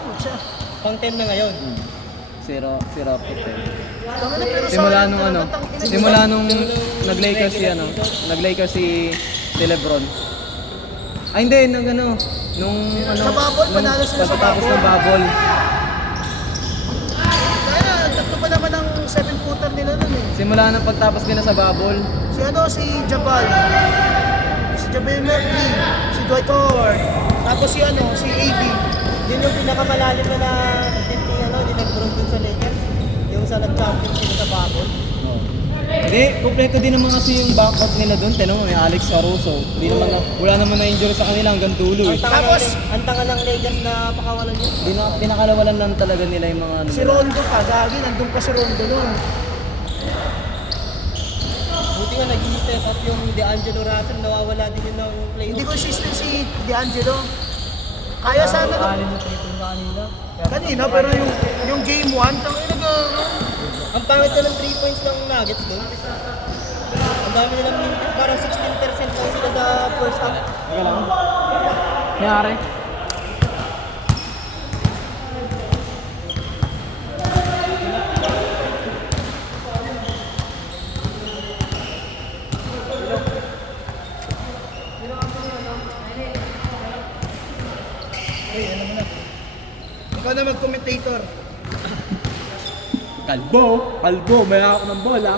Pucha. Pang 10 na ngayon. 0 po 10. Tama na, pero Simula sayang nung talaga, ano, tangina. simula nung nag-Lakers si LeBron. Ay hindi, nung ano, Sa bubble, panalo sila sa pagkatapos bubble. ng bubble. Kaya, tatlo pa naman ang 7-footer nila nun eh. Simula nang pagtapos nila sa bubble. Si Jabal. Si Jabal Murphy. Si Dwight Howard. Tapos si AD. Yun yung pinakamalalim na team ni ano, ni LeBron dun sa Lakers. Yung sa nag-champion sila sa bubble. Hindi, kompleto din naman kasi yung backcourt nila doon. Tinan mo, may Alex Caruso. Wala naman na-injure sa kanila hanggang dulo eh. Ang tanga ng Lakers na pakawalan yun. Pinakalawalan lang talaga nila yung mga ano. Si Rondo pa, gagi. Nandun pa si Rondo nun. Buti nga nag-step up yung D'Angelo Russell, nawawala din yun ng play. Hindi consistent si D'Angelo. Kaya sana Alin yung triple na kanila. kanina, pero yung game 1, tangina na Ang pangit na ng 3 points ng Nuggets doon. Ang dami nilang minutes, parang 16% lang sila sa first half. Teka lang. Nangyari? Ikaw na mag-commentator. Kalbo, may ako ng bola.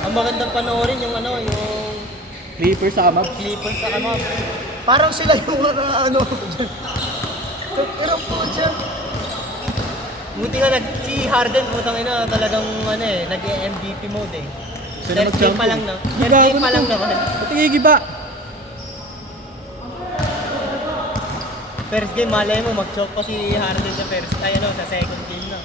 Ang magandang panoorin yung ano, yung Clippers sa kamap. Clippers sa ano. Parang sila yung ano. Pero po dyan. Buti nga si Harden, putang ina, talagang ano eh, nag-MVP mode eh. Sino First game pa lang na. First game pa lang naman. Pati gigiba. First game, malay mo, mag-choke pa si Harden sa sa second game na.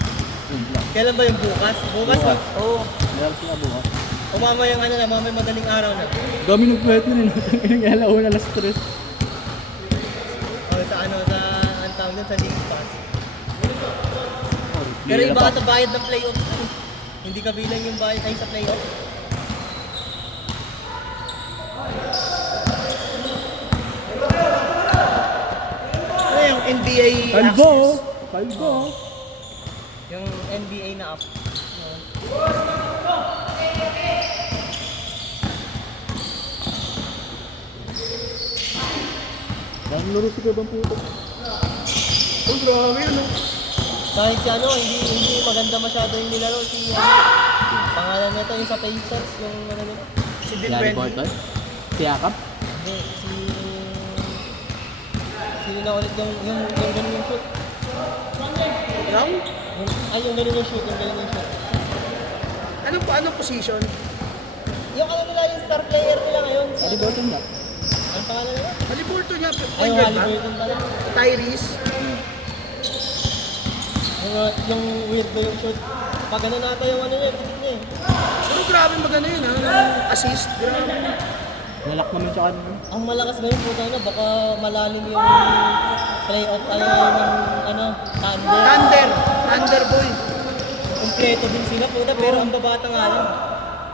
Kailan ba yung bukas? Bukas na? Oo. Meron sila bukas. O mamaya yung ano na, mamaya madaling araw na. Dami ng puwet na rin. Ang alauna alas 3. O sa ano, sa, ang tawag doon, sa League Pass. Pero iba ata bayad ng playoff. Hindi kabilang yung bayad ay sa playoff. Ano yung NBA Kalbo! access? Kalbo! Yung NBA na app. Ang laro si Kabang puto. Oh, grabe yun. Kahit si ano, hindi maganda masyado yung nilaro si pangalan nito yung sa Pacers, yung ano nito. Si Bill Bradley. Tiyakap? Hindi, sino na ulit yung ganun yung shoot. Brown? Yung ganun yung shoot, yung ganun yung shoot. Anong position? Yung ano nila, yung star player nila ngayon. Si, Adi Bolton ba? ang pangalan nila? Haliburton niya. Ay, yung Halliburton pala. Tyrese. Yung weird ba yung shoot. Pag ano nata yung ano niya, titik niya eh. Pero grabe magano yun ha. Assist. Grabe. Lalak naman siya kanina. Ang malakas ngayon po na, baka malalim yung playoff ng Thunder. Thunder boy. Kompleto din sila po pero ang babata nga lang.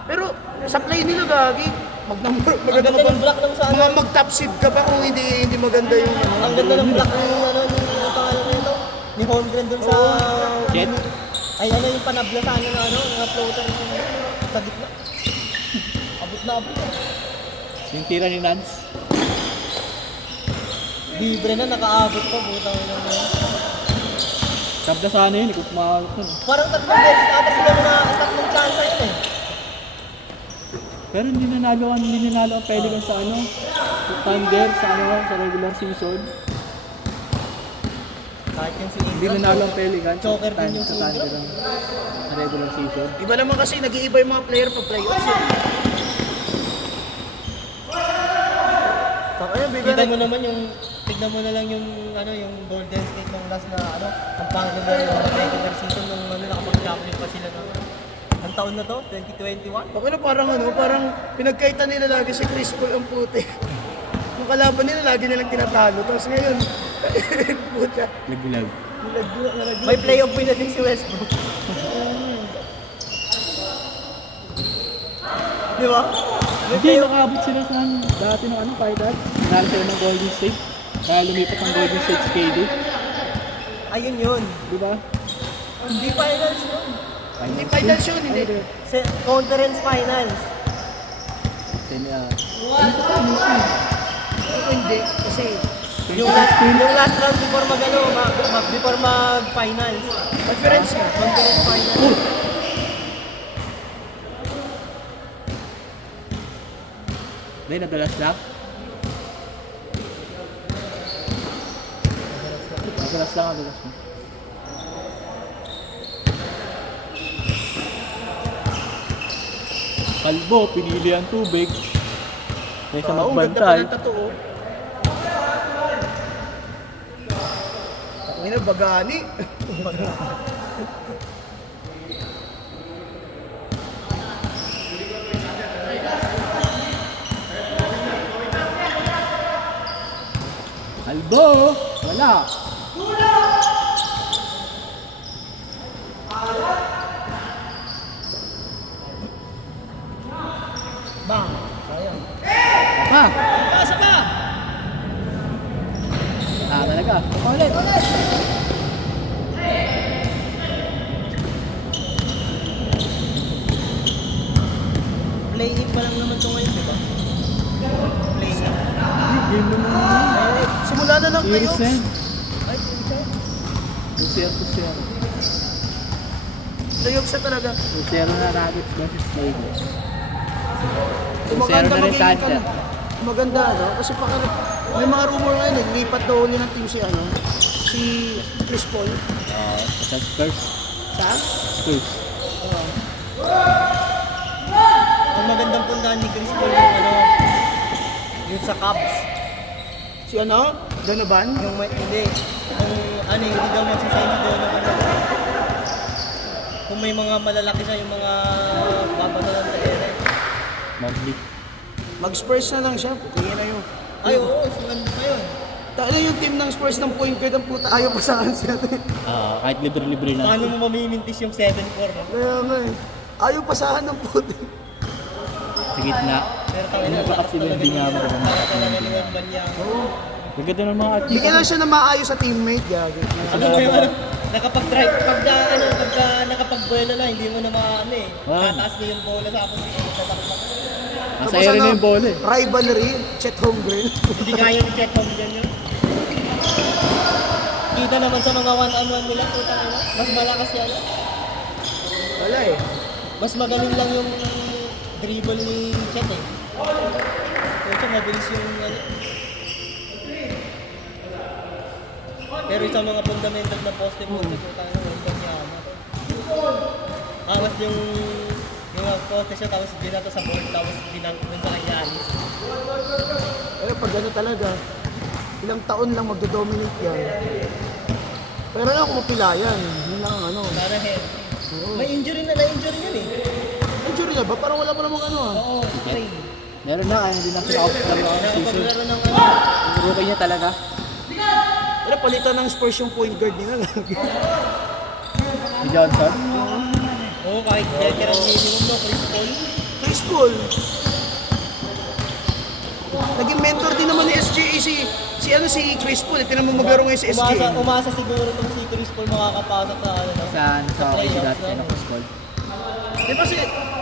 Pero sa play nila gagi, maganda Ang ganda ng block ng sa mga mag-top seed ka pa kung hindi maganda yung Ang ganda ng block ng yung pangalan nito. Ni Holmgren dun sa Jet? Ay yung panablasan na mga floater sa gitna. Abot na abot. Yung tira ni Nance. Libre na nakaabot pa butang ina mo. Sabda sana yun, kung kumakakot nun. Parang tatlong beses ata sila na tatlong chance yun eh. Pero hindi nanalo ang Pelicans sa Thunder, sa regular season. Kahit yung si Hindi Ingram. nanalo ang Pelicans Choker din yung sa si Thunder Ingram. sa regular season. Iba naman kasi nag-iiba yung mga player pa playoffs. Kaya Tignan mo naman tignan mo na lang yung Golden State nung last na ang pangit ng regular season nung nakapag-champion pa sila ng ang taon na to, 2021. Bakit parang pinagkaitan nila lagi si Chris Paul ang puti. Yung kalaban nila lagi nilang tinatalo. Tapos ngayon, puta. Nagbulag. May playoff win na din si Westbrook. Di ba? Hindi, nakaabot sila sa dati ng final. Nanalo sila ng Golden State. Kaya lumipat ang Golden State si KD. Ayun yun. Di ba? Hindi finals yun. Hindi finals yun, hindi. Conference finals. Ako hindi. Kasi Yung last round before before mag-finals. conference nga. Conference finals. Hindi, nadalas lang. Nadalas lang. Kalbo, pinili ang tubig. Kaysa Oo, ganda pa magbantay. ng totoo. Ang ina, bagani. Kalbo, wala. Bang. Sayang. Pa! Pasa pa! Talaga. Ulit. Play-in pa lang naman ito ngayon, di ba? Play-in. Game mo naman. Simula na ng Iris playoffs. na yun. Ay, Kusero. Playoffs na talaga. Kusero na Nuggets versus Lakers. Maganda na rin magiging Thunder. Maganda, Kasi may mga rumor ngayon, naglipat daw ulit ng team si Chris Paul. Sa Spurs. Sa? Spurs. Ang magandang puntahan ni Chris Paul yung sa Cubs. Si Donovan? Hindi daw magsisign si Donovan. Kung may mga malalaki siya, yung mga babatalan sa ere. Mobley. Mag-Spurs na lang siya. Tingin na yun. Ay, oo, sumanda pa yun. Tayo yung team ng Spurs ng point guard ang puta. Ayaw pa sa siya. Kahit libre-libre na. Paano mo mamimintis yung 7-4? Kaya nga eh. Ayaw pasahan ng puti. Sa gitna. Pero tangin Yung na, nagpa-up sila, hindi nga mo. talaga ni Wemban niya. Maganda ng mga artista. Bigyan lang siya na maayos sa teammate. Gagi. Ano mo yung nakapag-drive, pagka nakapag-buelo na, hindi mo na tataas niya yung bola sa apos tatakbo. Nasa ere na yung bola eh. Rivalry, Chet Holmgren. Hindi kaya ni Chet Holmgren yun. Kita naman sa mga one-on-one nila, mas malakas yan. Wala eh. Mas magaling lang yung dribble ni Chet eh. Kasi mabilis yung pero sa mga fundamental na poste mo, tayo Wemban niya. Tapos yung poste siya, tapos dinato sa board, tapos dinangko sa kanya. Pero pag gano'n talaga, ilang taon lang magdo-dominate yan. Pero lang kung mapilayan, yun lang ang Para head. May na-injury yan eh. Injury na ba? Parang wala pa namang Oo, okay. Meron na, kaya hindi na sila out talaga ang season. Nakapaglaro ng Yung rookie niya talaga. Pero palitan ng Spurs yung point guard nila. Si Johnson. Oo, kahit veteran minimum mo, Chris Paul. Chris Paul. Naging mentor din naman ni SGA si Chris Paul. Tinan mo maglaro ngayon si SGA. Umasa siguro itong si Chris Paul makakapasok sa ano. Sa okay si dati playoffs, ng no? baseball. Di ba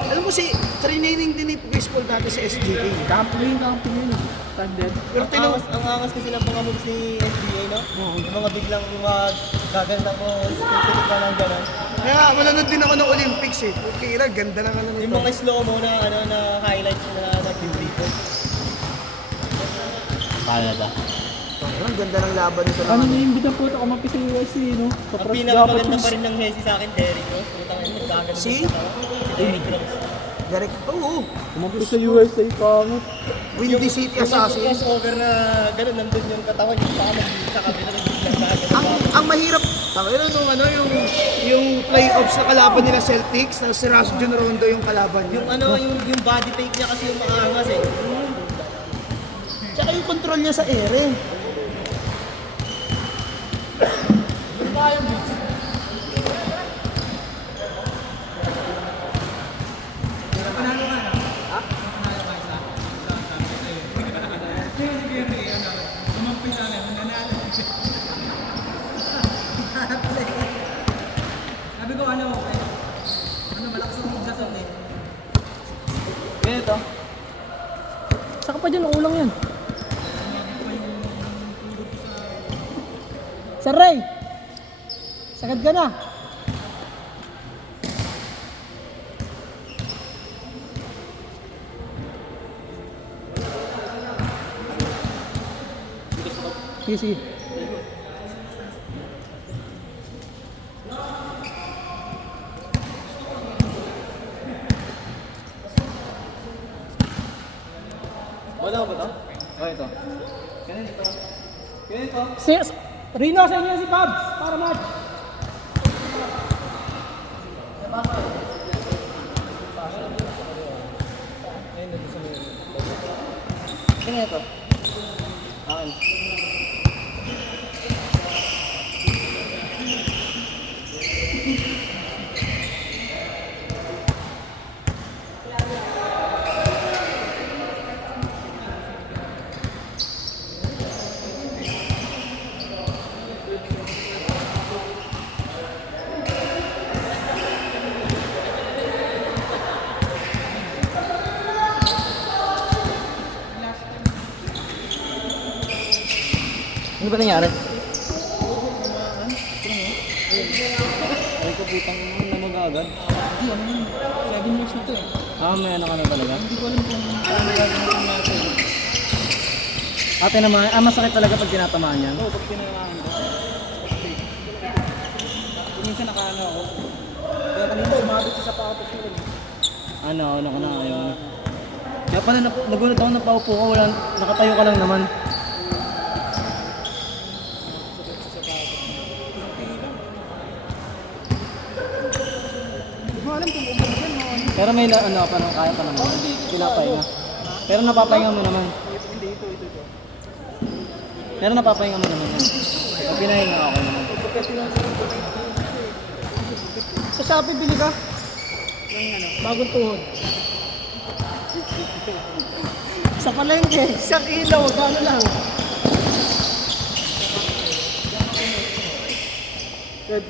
alam mo training din ni Chris Paul dati sa SGA. Camping yun. Tandem. Pero Ang angas kasi ng mga moves ni NBA, no? Yung mga biglang gaganda mo, pipitik ka lang gano'n. kaya manonood din ako ng Olympics eh. Okay, ganda lang ano Yung nito. mga slow mo na, na highlights na nag-dribble. Canada. Ang ganda ng laban nito. Ano na yung bidang puto kumapit sa USC, no? Ang pinakamaganda pa rin ng Messi sa akin, Derrick Rose. Putang ina, gaganda Si? ng katawan. Si Derrick Rose. Direct, oo. Kumapit sa USA, pangit. Windy City Yung Assassin. crossover na gano'n, nandun yung katawan, yung paa sa kabila ng biglang gagawin. Ang mahirap, tangina nung yung playoffs na kalaban nila Celtics, na si Rajon Rondo yung kalaban niya. Yung body fake niya kasi yung maangas eh. Tsaka yung control niya sa ere. Ganito. Saka pa dyan, ulang yan. Saray! Sagad ka na. Sige, sige. Wala ba ito? Oh, ito. Rino, sa inyo si Pabs, para match. Tingnan ito. Akin. Ano ba nangyari? Ay ko putang namag agad. Hindi, ano yun? 7 years na to eh. May ano ka na talaga? Hindi ko alam kung ano gagawin natin. Ate naman, masakit talaga pag tinatamaan yan. Oo, pag pinangahan ko. Minsan nakaano ako. Kaya kanina umabot sa sapatos ko rin. Ano ka na, ayaw na. Kaya pala nagulat ako, napaupo ko, nakatayo ka lang naman. Hindi ko alam kung umabot yan. Pero may kaya pa naman. Pinapahinga. Pero napapahinga mo naman. Hindi, ito. Pero napapahinga mo naman yan. Pag pinahinga ako naman. Sa Shopee, bili ka? Bagong tuhod. Sa palengke, 1 kilo, magkano lang? Good.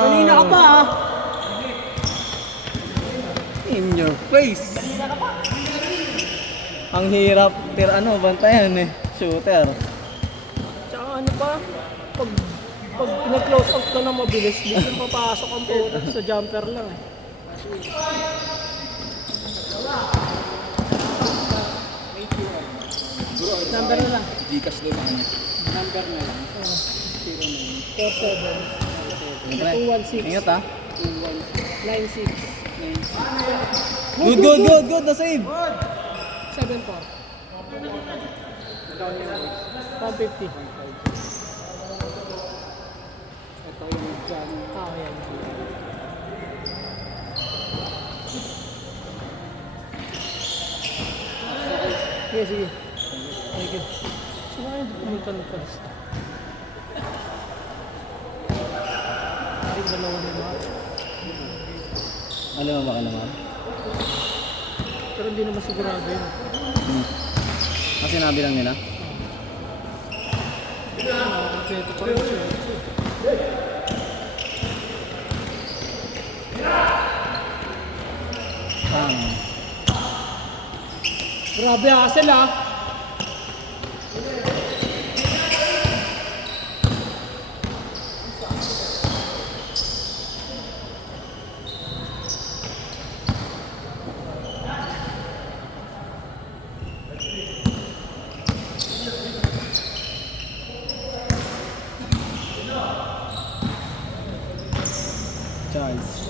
Kanina ka pa ah. In your face! Ang hirap, bantayan eh. Shooter. Tsaka ano pa, pag nag-close out ka na mabilis, di yung papasok ang puto sa jumper lang eh. Number na lang. Gcash doon ako. Number na lang. 47 Siyempre. 216 Ingat ha. 96 Good! Na-save! 7 po. 150. Ito yung dyan. Yan. Sige, sige. Thank you. So, ayaw pumunta ng palista. Ay, dalawa na mga. Ano ba ka naman? Pero hindi naman sigurado yun. Kasi sinabi lang nila. Kompleto pa rin siya. Grabe hassle ah. Charles.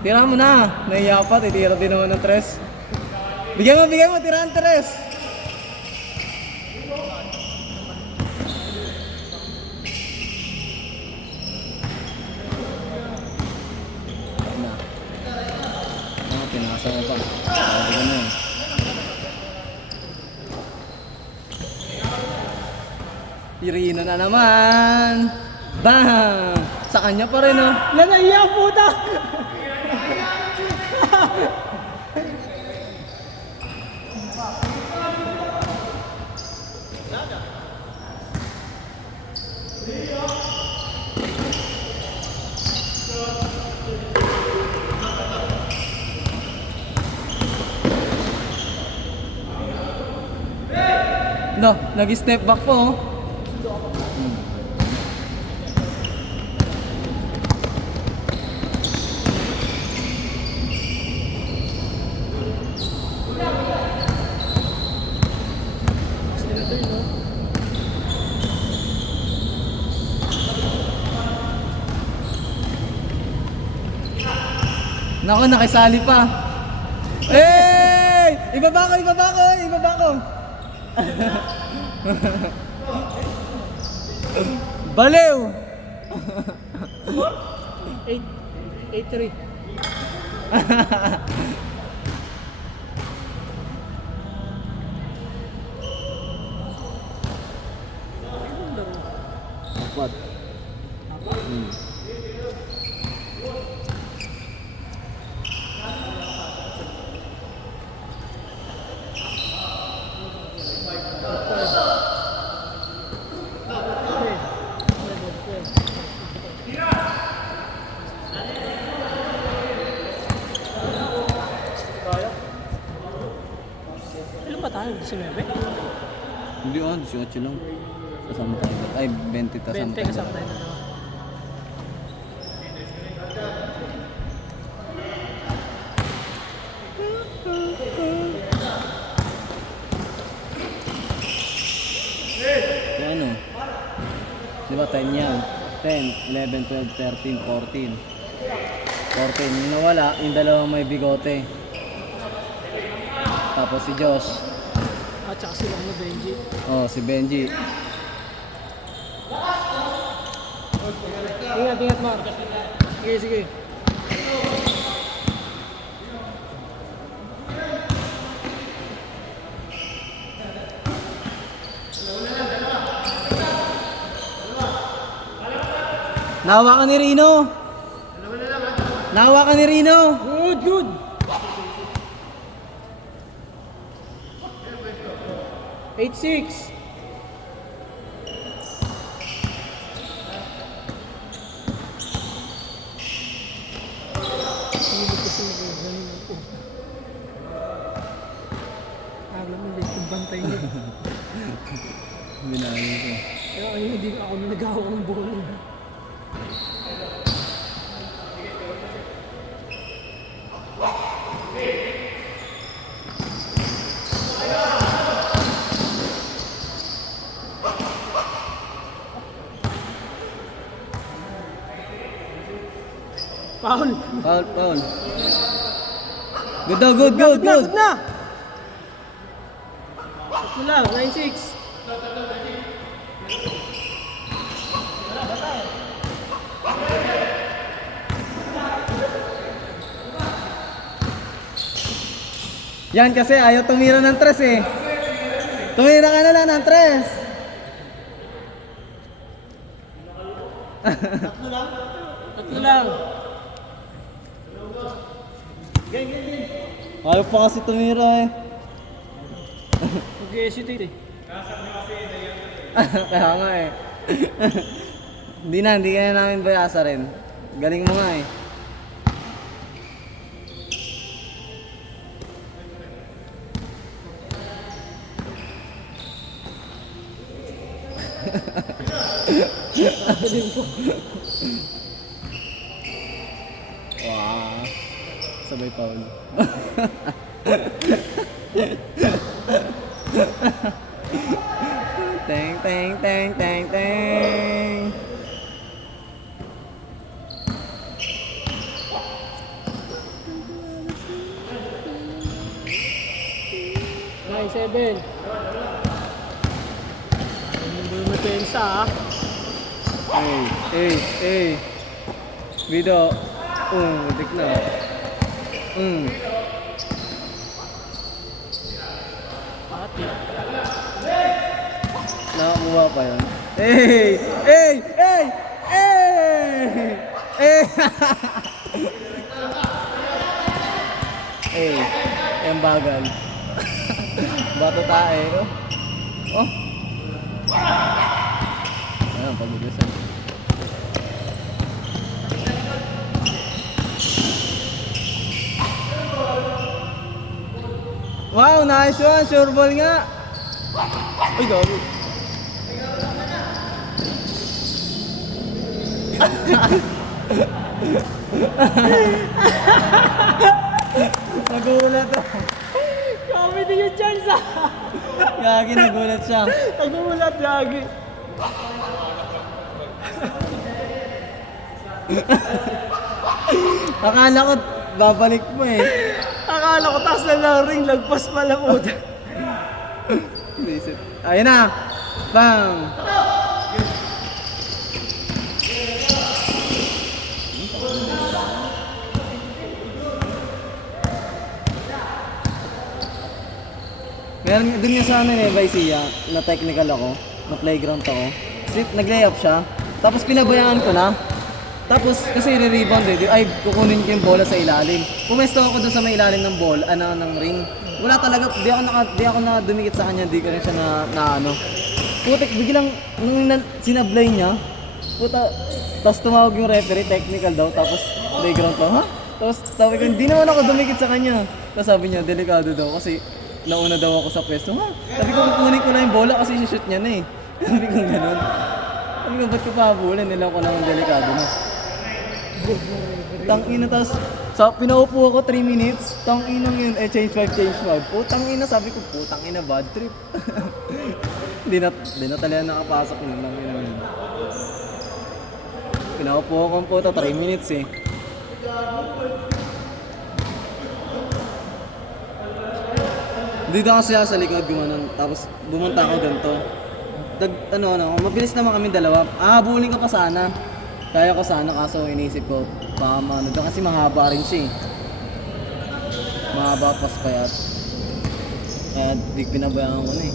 Tira mo na. Nahiya pa, titira din naman ng tres. Bigyan mo, tira ang tres. Na. Pinasa mo pa. Sabi ko na yun. Irino na naman. Bang! Sa kanya pa rin oh. Lanaiya puta! No, nag-step back po oh. Nako, nakisali pa. Hey! Ibaba ko. Baliw! 8-3. Apat. Ilan ba tayo? 19? Hindi 18 lang. Kasama tayo. Ay, 20 kasama 20 tayo. kasama tayo na naman. So ano? Di ba 10 yan? 10, 11, 12, 13, 14. 14. Yung nawala, yung dalawang may bigote. Tapos si Josh. At saka sila ano, Benji. Oh, si Benji. Ingat, Mark. Sige. Nahawakan ni Rino. Nahawakan ni Rino. Good. 8-6. Alam mo, late yung bantay niya. Binangin ko. Kaya ayun, hindi ako nag-ahawak ng bola. Foul. Foul. Good daw, good. na! Wala, 9-6. Diyan kasi ayaw tumira ng tres eh. Tumira ka na lang ng tres. Tatlo lang. Ayaw pa kasi tumira eh. Mag-hesitate eh. Kaya nga eh. Hindi ka na namin bayasa rin. Galing mo nga eh. Wow. Sabay Paul. Teng teng teng teng teng. May 7. Hindi mo pensa ah. Hey. Video. Dik na. Pati. Nakakuha pa yun. Hey! Yung bagal. Bato tae. Oh. Ayan, pag-ugasan. Wow, nice one! Sure ball nga! Uy, gabi. Nagulat ako. Comedy yung chance ah. Gagi, nagulat siya. Nagulat, Yagi. Akala ko babalik mo eh. Akala ko taas na lang ring, lagpas pala po. Ayun na! Bang! Meron dun nga sa amin eh, Vicia, na technical ako, na playground ako. Kasi nag-layup siya, tapos pinabayaan ko na. Tapos kasi re-rebound eh, ay kukunin ko yung bola sa ilalim. Pumesto ako dun sa may ilalim ng ball, ng ring. Wala talaga, di ako na dumikit sa kanya, di ko rin siya na ano. Putik, biglang nung sinablay niya, puta, tapos tumawag yung referee, technical daw, tapos playground pa, ha? Tapos sabi ko, hindi naman ako dumikit sa kanya. Tapos sabi niya, delikado daw kasi nauna daw ako sa pwesto. Ha? Sabi ko, kukunin ko na yung bola kasi shoot niya na eh. Sabi ko gano'n. Sabi ko, ba't ko pahabulin? Nila ko naman delikado na. Tangina, tapos pinaupo ako 3 minutes. Tanginang yun, change 5. Tangina, sabi ko, putangina, bad trip. Hindi na talaga nakapasok nun. Tangina yun. Pinaupo ako ang puta, 3 minutes eh. Dito kasi sa likod gumanon, tapos bumunta ako ganito. Mabilis naman kami dalawa. Habulin ko pa sana. Kaya ko sana kaso inisip ko, doon kasi mahaba rin siya eh. Mahaba paspayat. Kaya di pinabayaan ko na eh.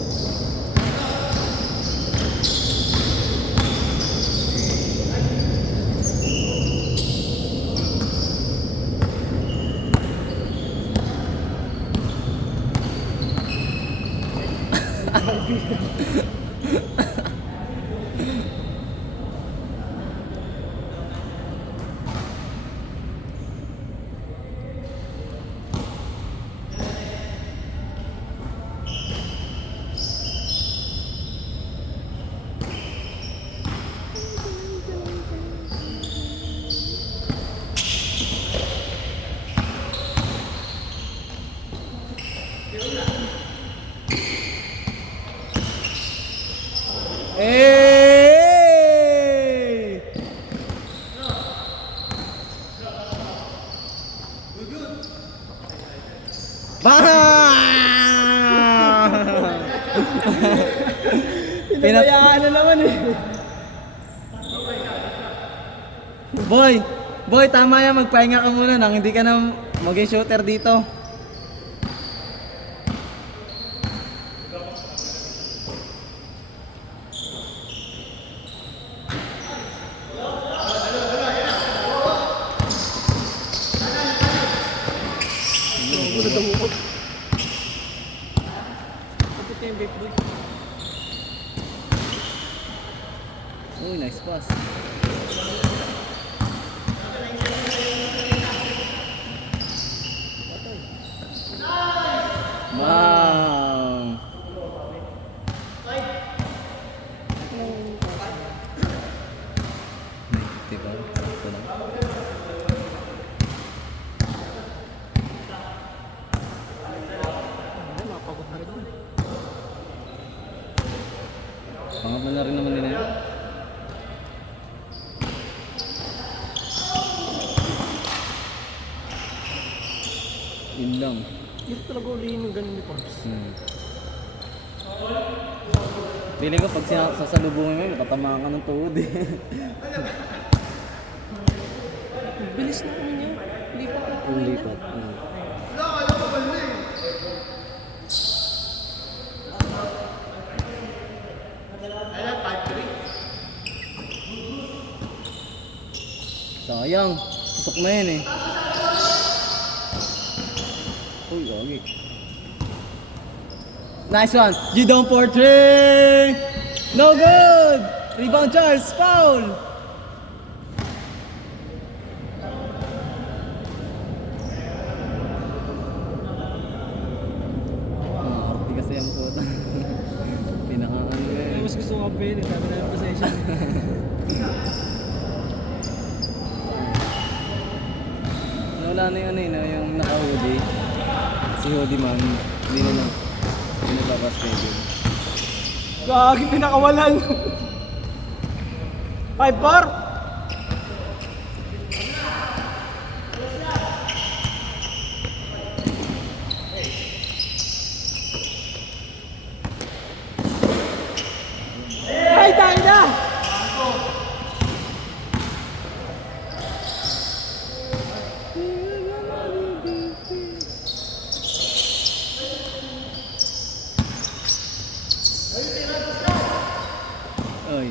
Hey! Pinabayaan na naman eh. Boy, tama yan. Magpahinga ka muna nang hindi ka na maging shooter dito. lakas. Wow! Diba? Ito lang. Pangat na rin naman nila yun. Yun lang. Hindi talaga ulihin yung ganun ni Pops. Feeling ko pag sasalubungin mo yun, matatamaan ka ng tuhod eh. Bilis na ano niya. Lipat na po Hindi niya. pa. Sayang. Pasok na yun eh. Uy, okay. Nice one. Gidon for three. No good. Rebound Charles. Foul. Arte kasi ang puta. Pinaka-ano eh. Mas gusto ko kapil. Dami na yung possession. Wala na yung ano yun, yung naka-hoodie. Si hoodie man, hindi na lang. Hindi na labas kayo din. Gagi, pinakawalan. 5-4. Ay, tayo na! Oy,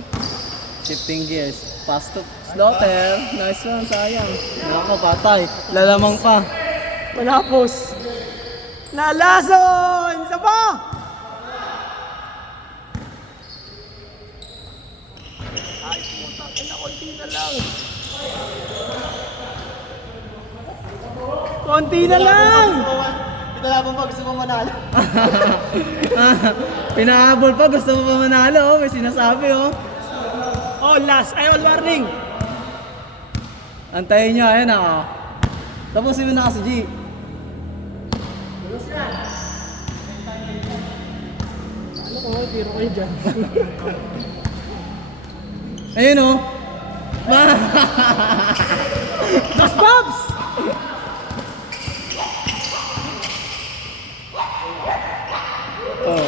shifting gears. Pass to Slaughter. Nice one, sayang. Nako, patay. Lalamang pa. Manapos. Nalason! Isa pa! Ay, puta. Konti na lang. Konti na lang! Pinalaban pa, gusto mo manalo. Pinahabol pa, gusto mo pa manalo. Oh. May sinasabi oh. Oh, last. Ay, all warning. Antayin nyo, ayan ah. Tapusin mo na kasi G. Ano ko, tiro kayo dyan. Ayun oh. Dos Bobs! Oh.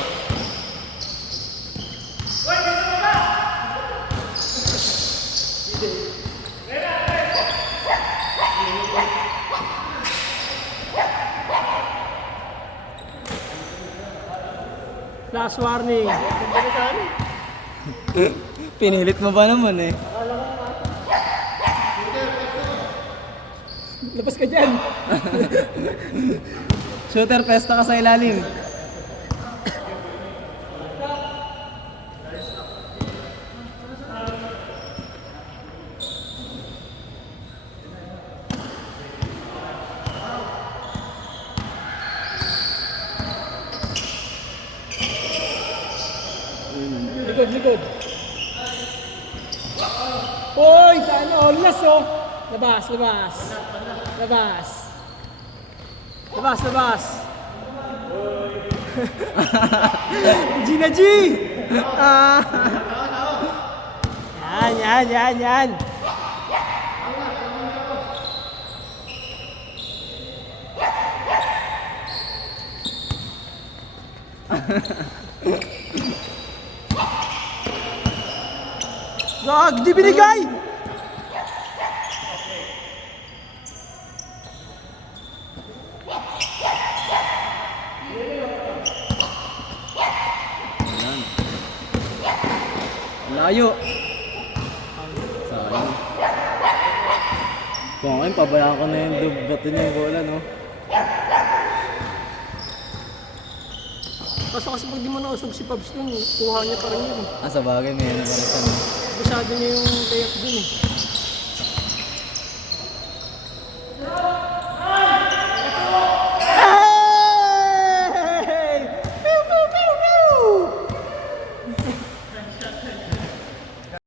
Last warning. Pinilit mo ba naman eh? Labas ka dyan. Shooter pesta ka sa ilalim. Likod, likod. Hoy, ano, last oh. Labas, labas. Labas. Labas, labas. Gina G! Yan. Gag, di binigay! Layo. Sayang. Kung akin, pabayaan ko na yung bato niya yung bola, no? Kaso kasi pag di mo nausog si Pabs nun, kuha niya pa rin yun. Ah, sa bagay, may ano pa rin siya, no? Basta niya yung layup dun eh.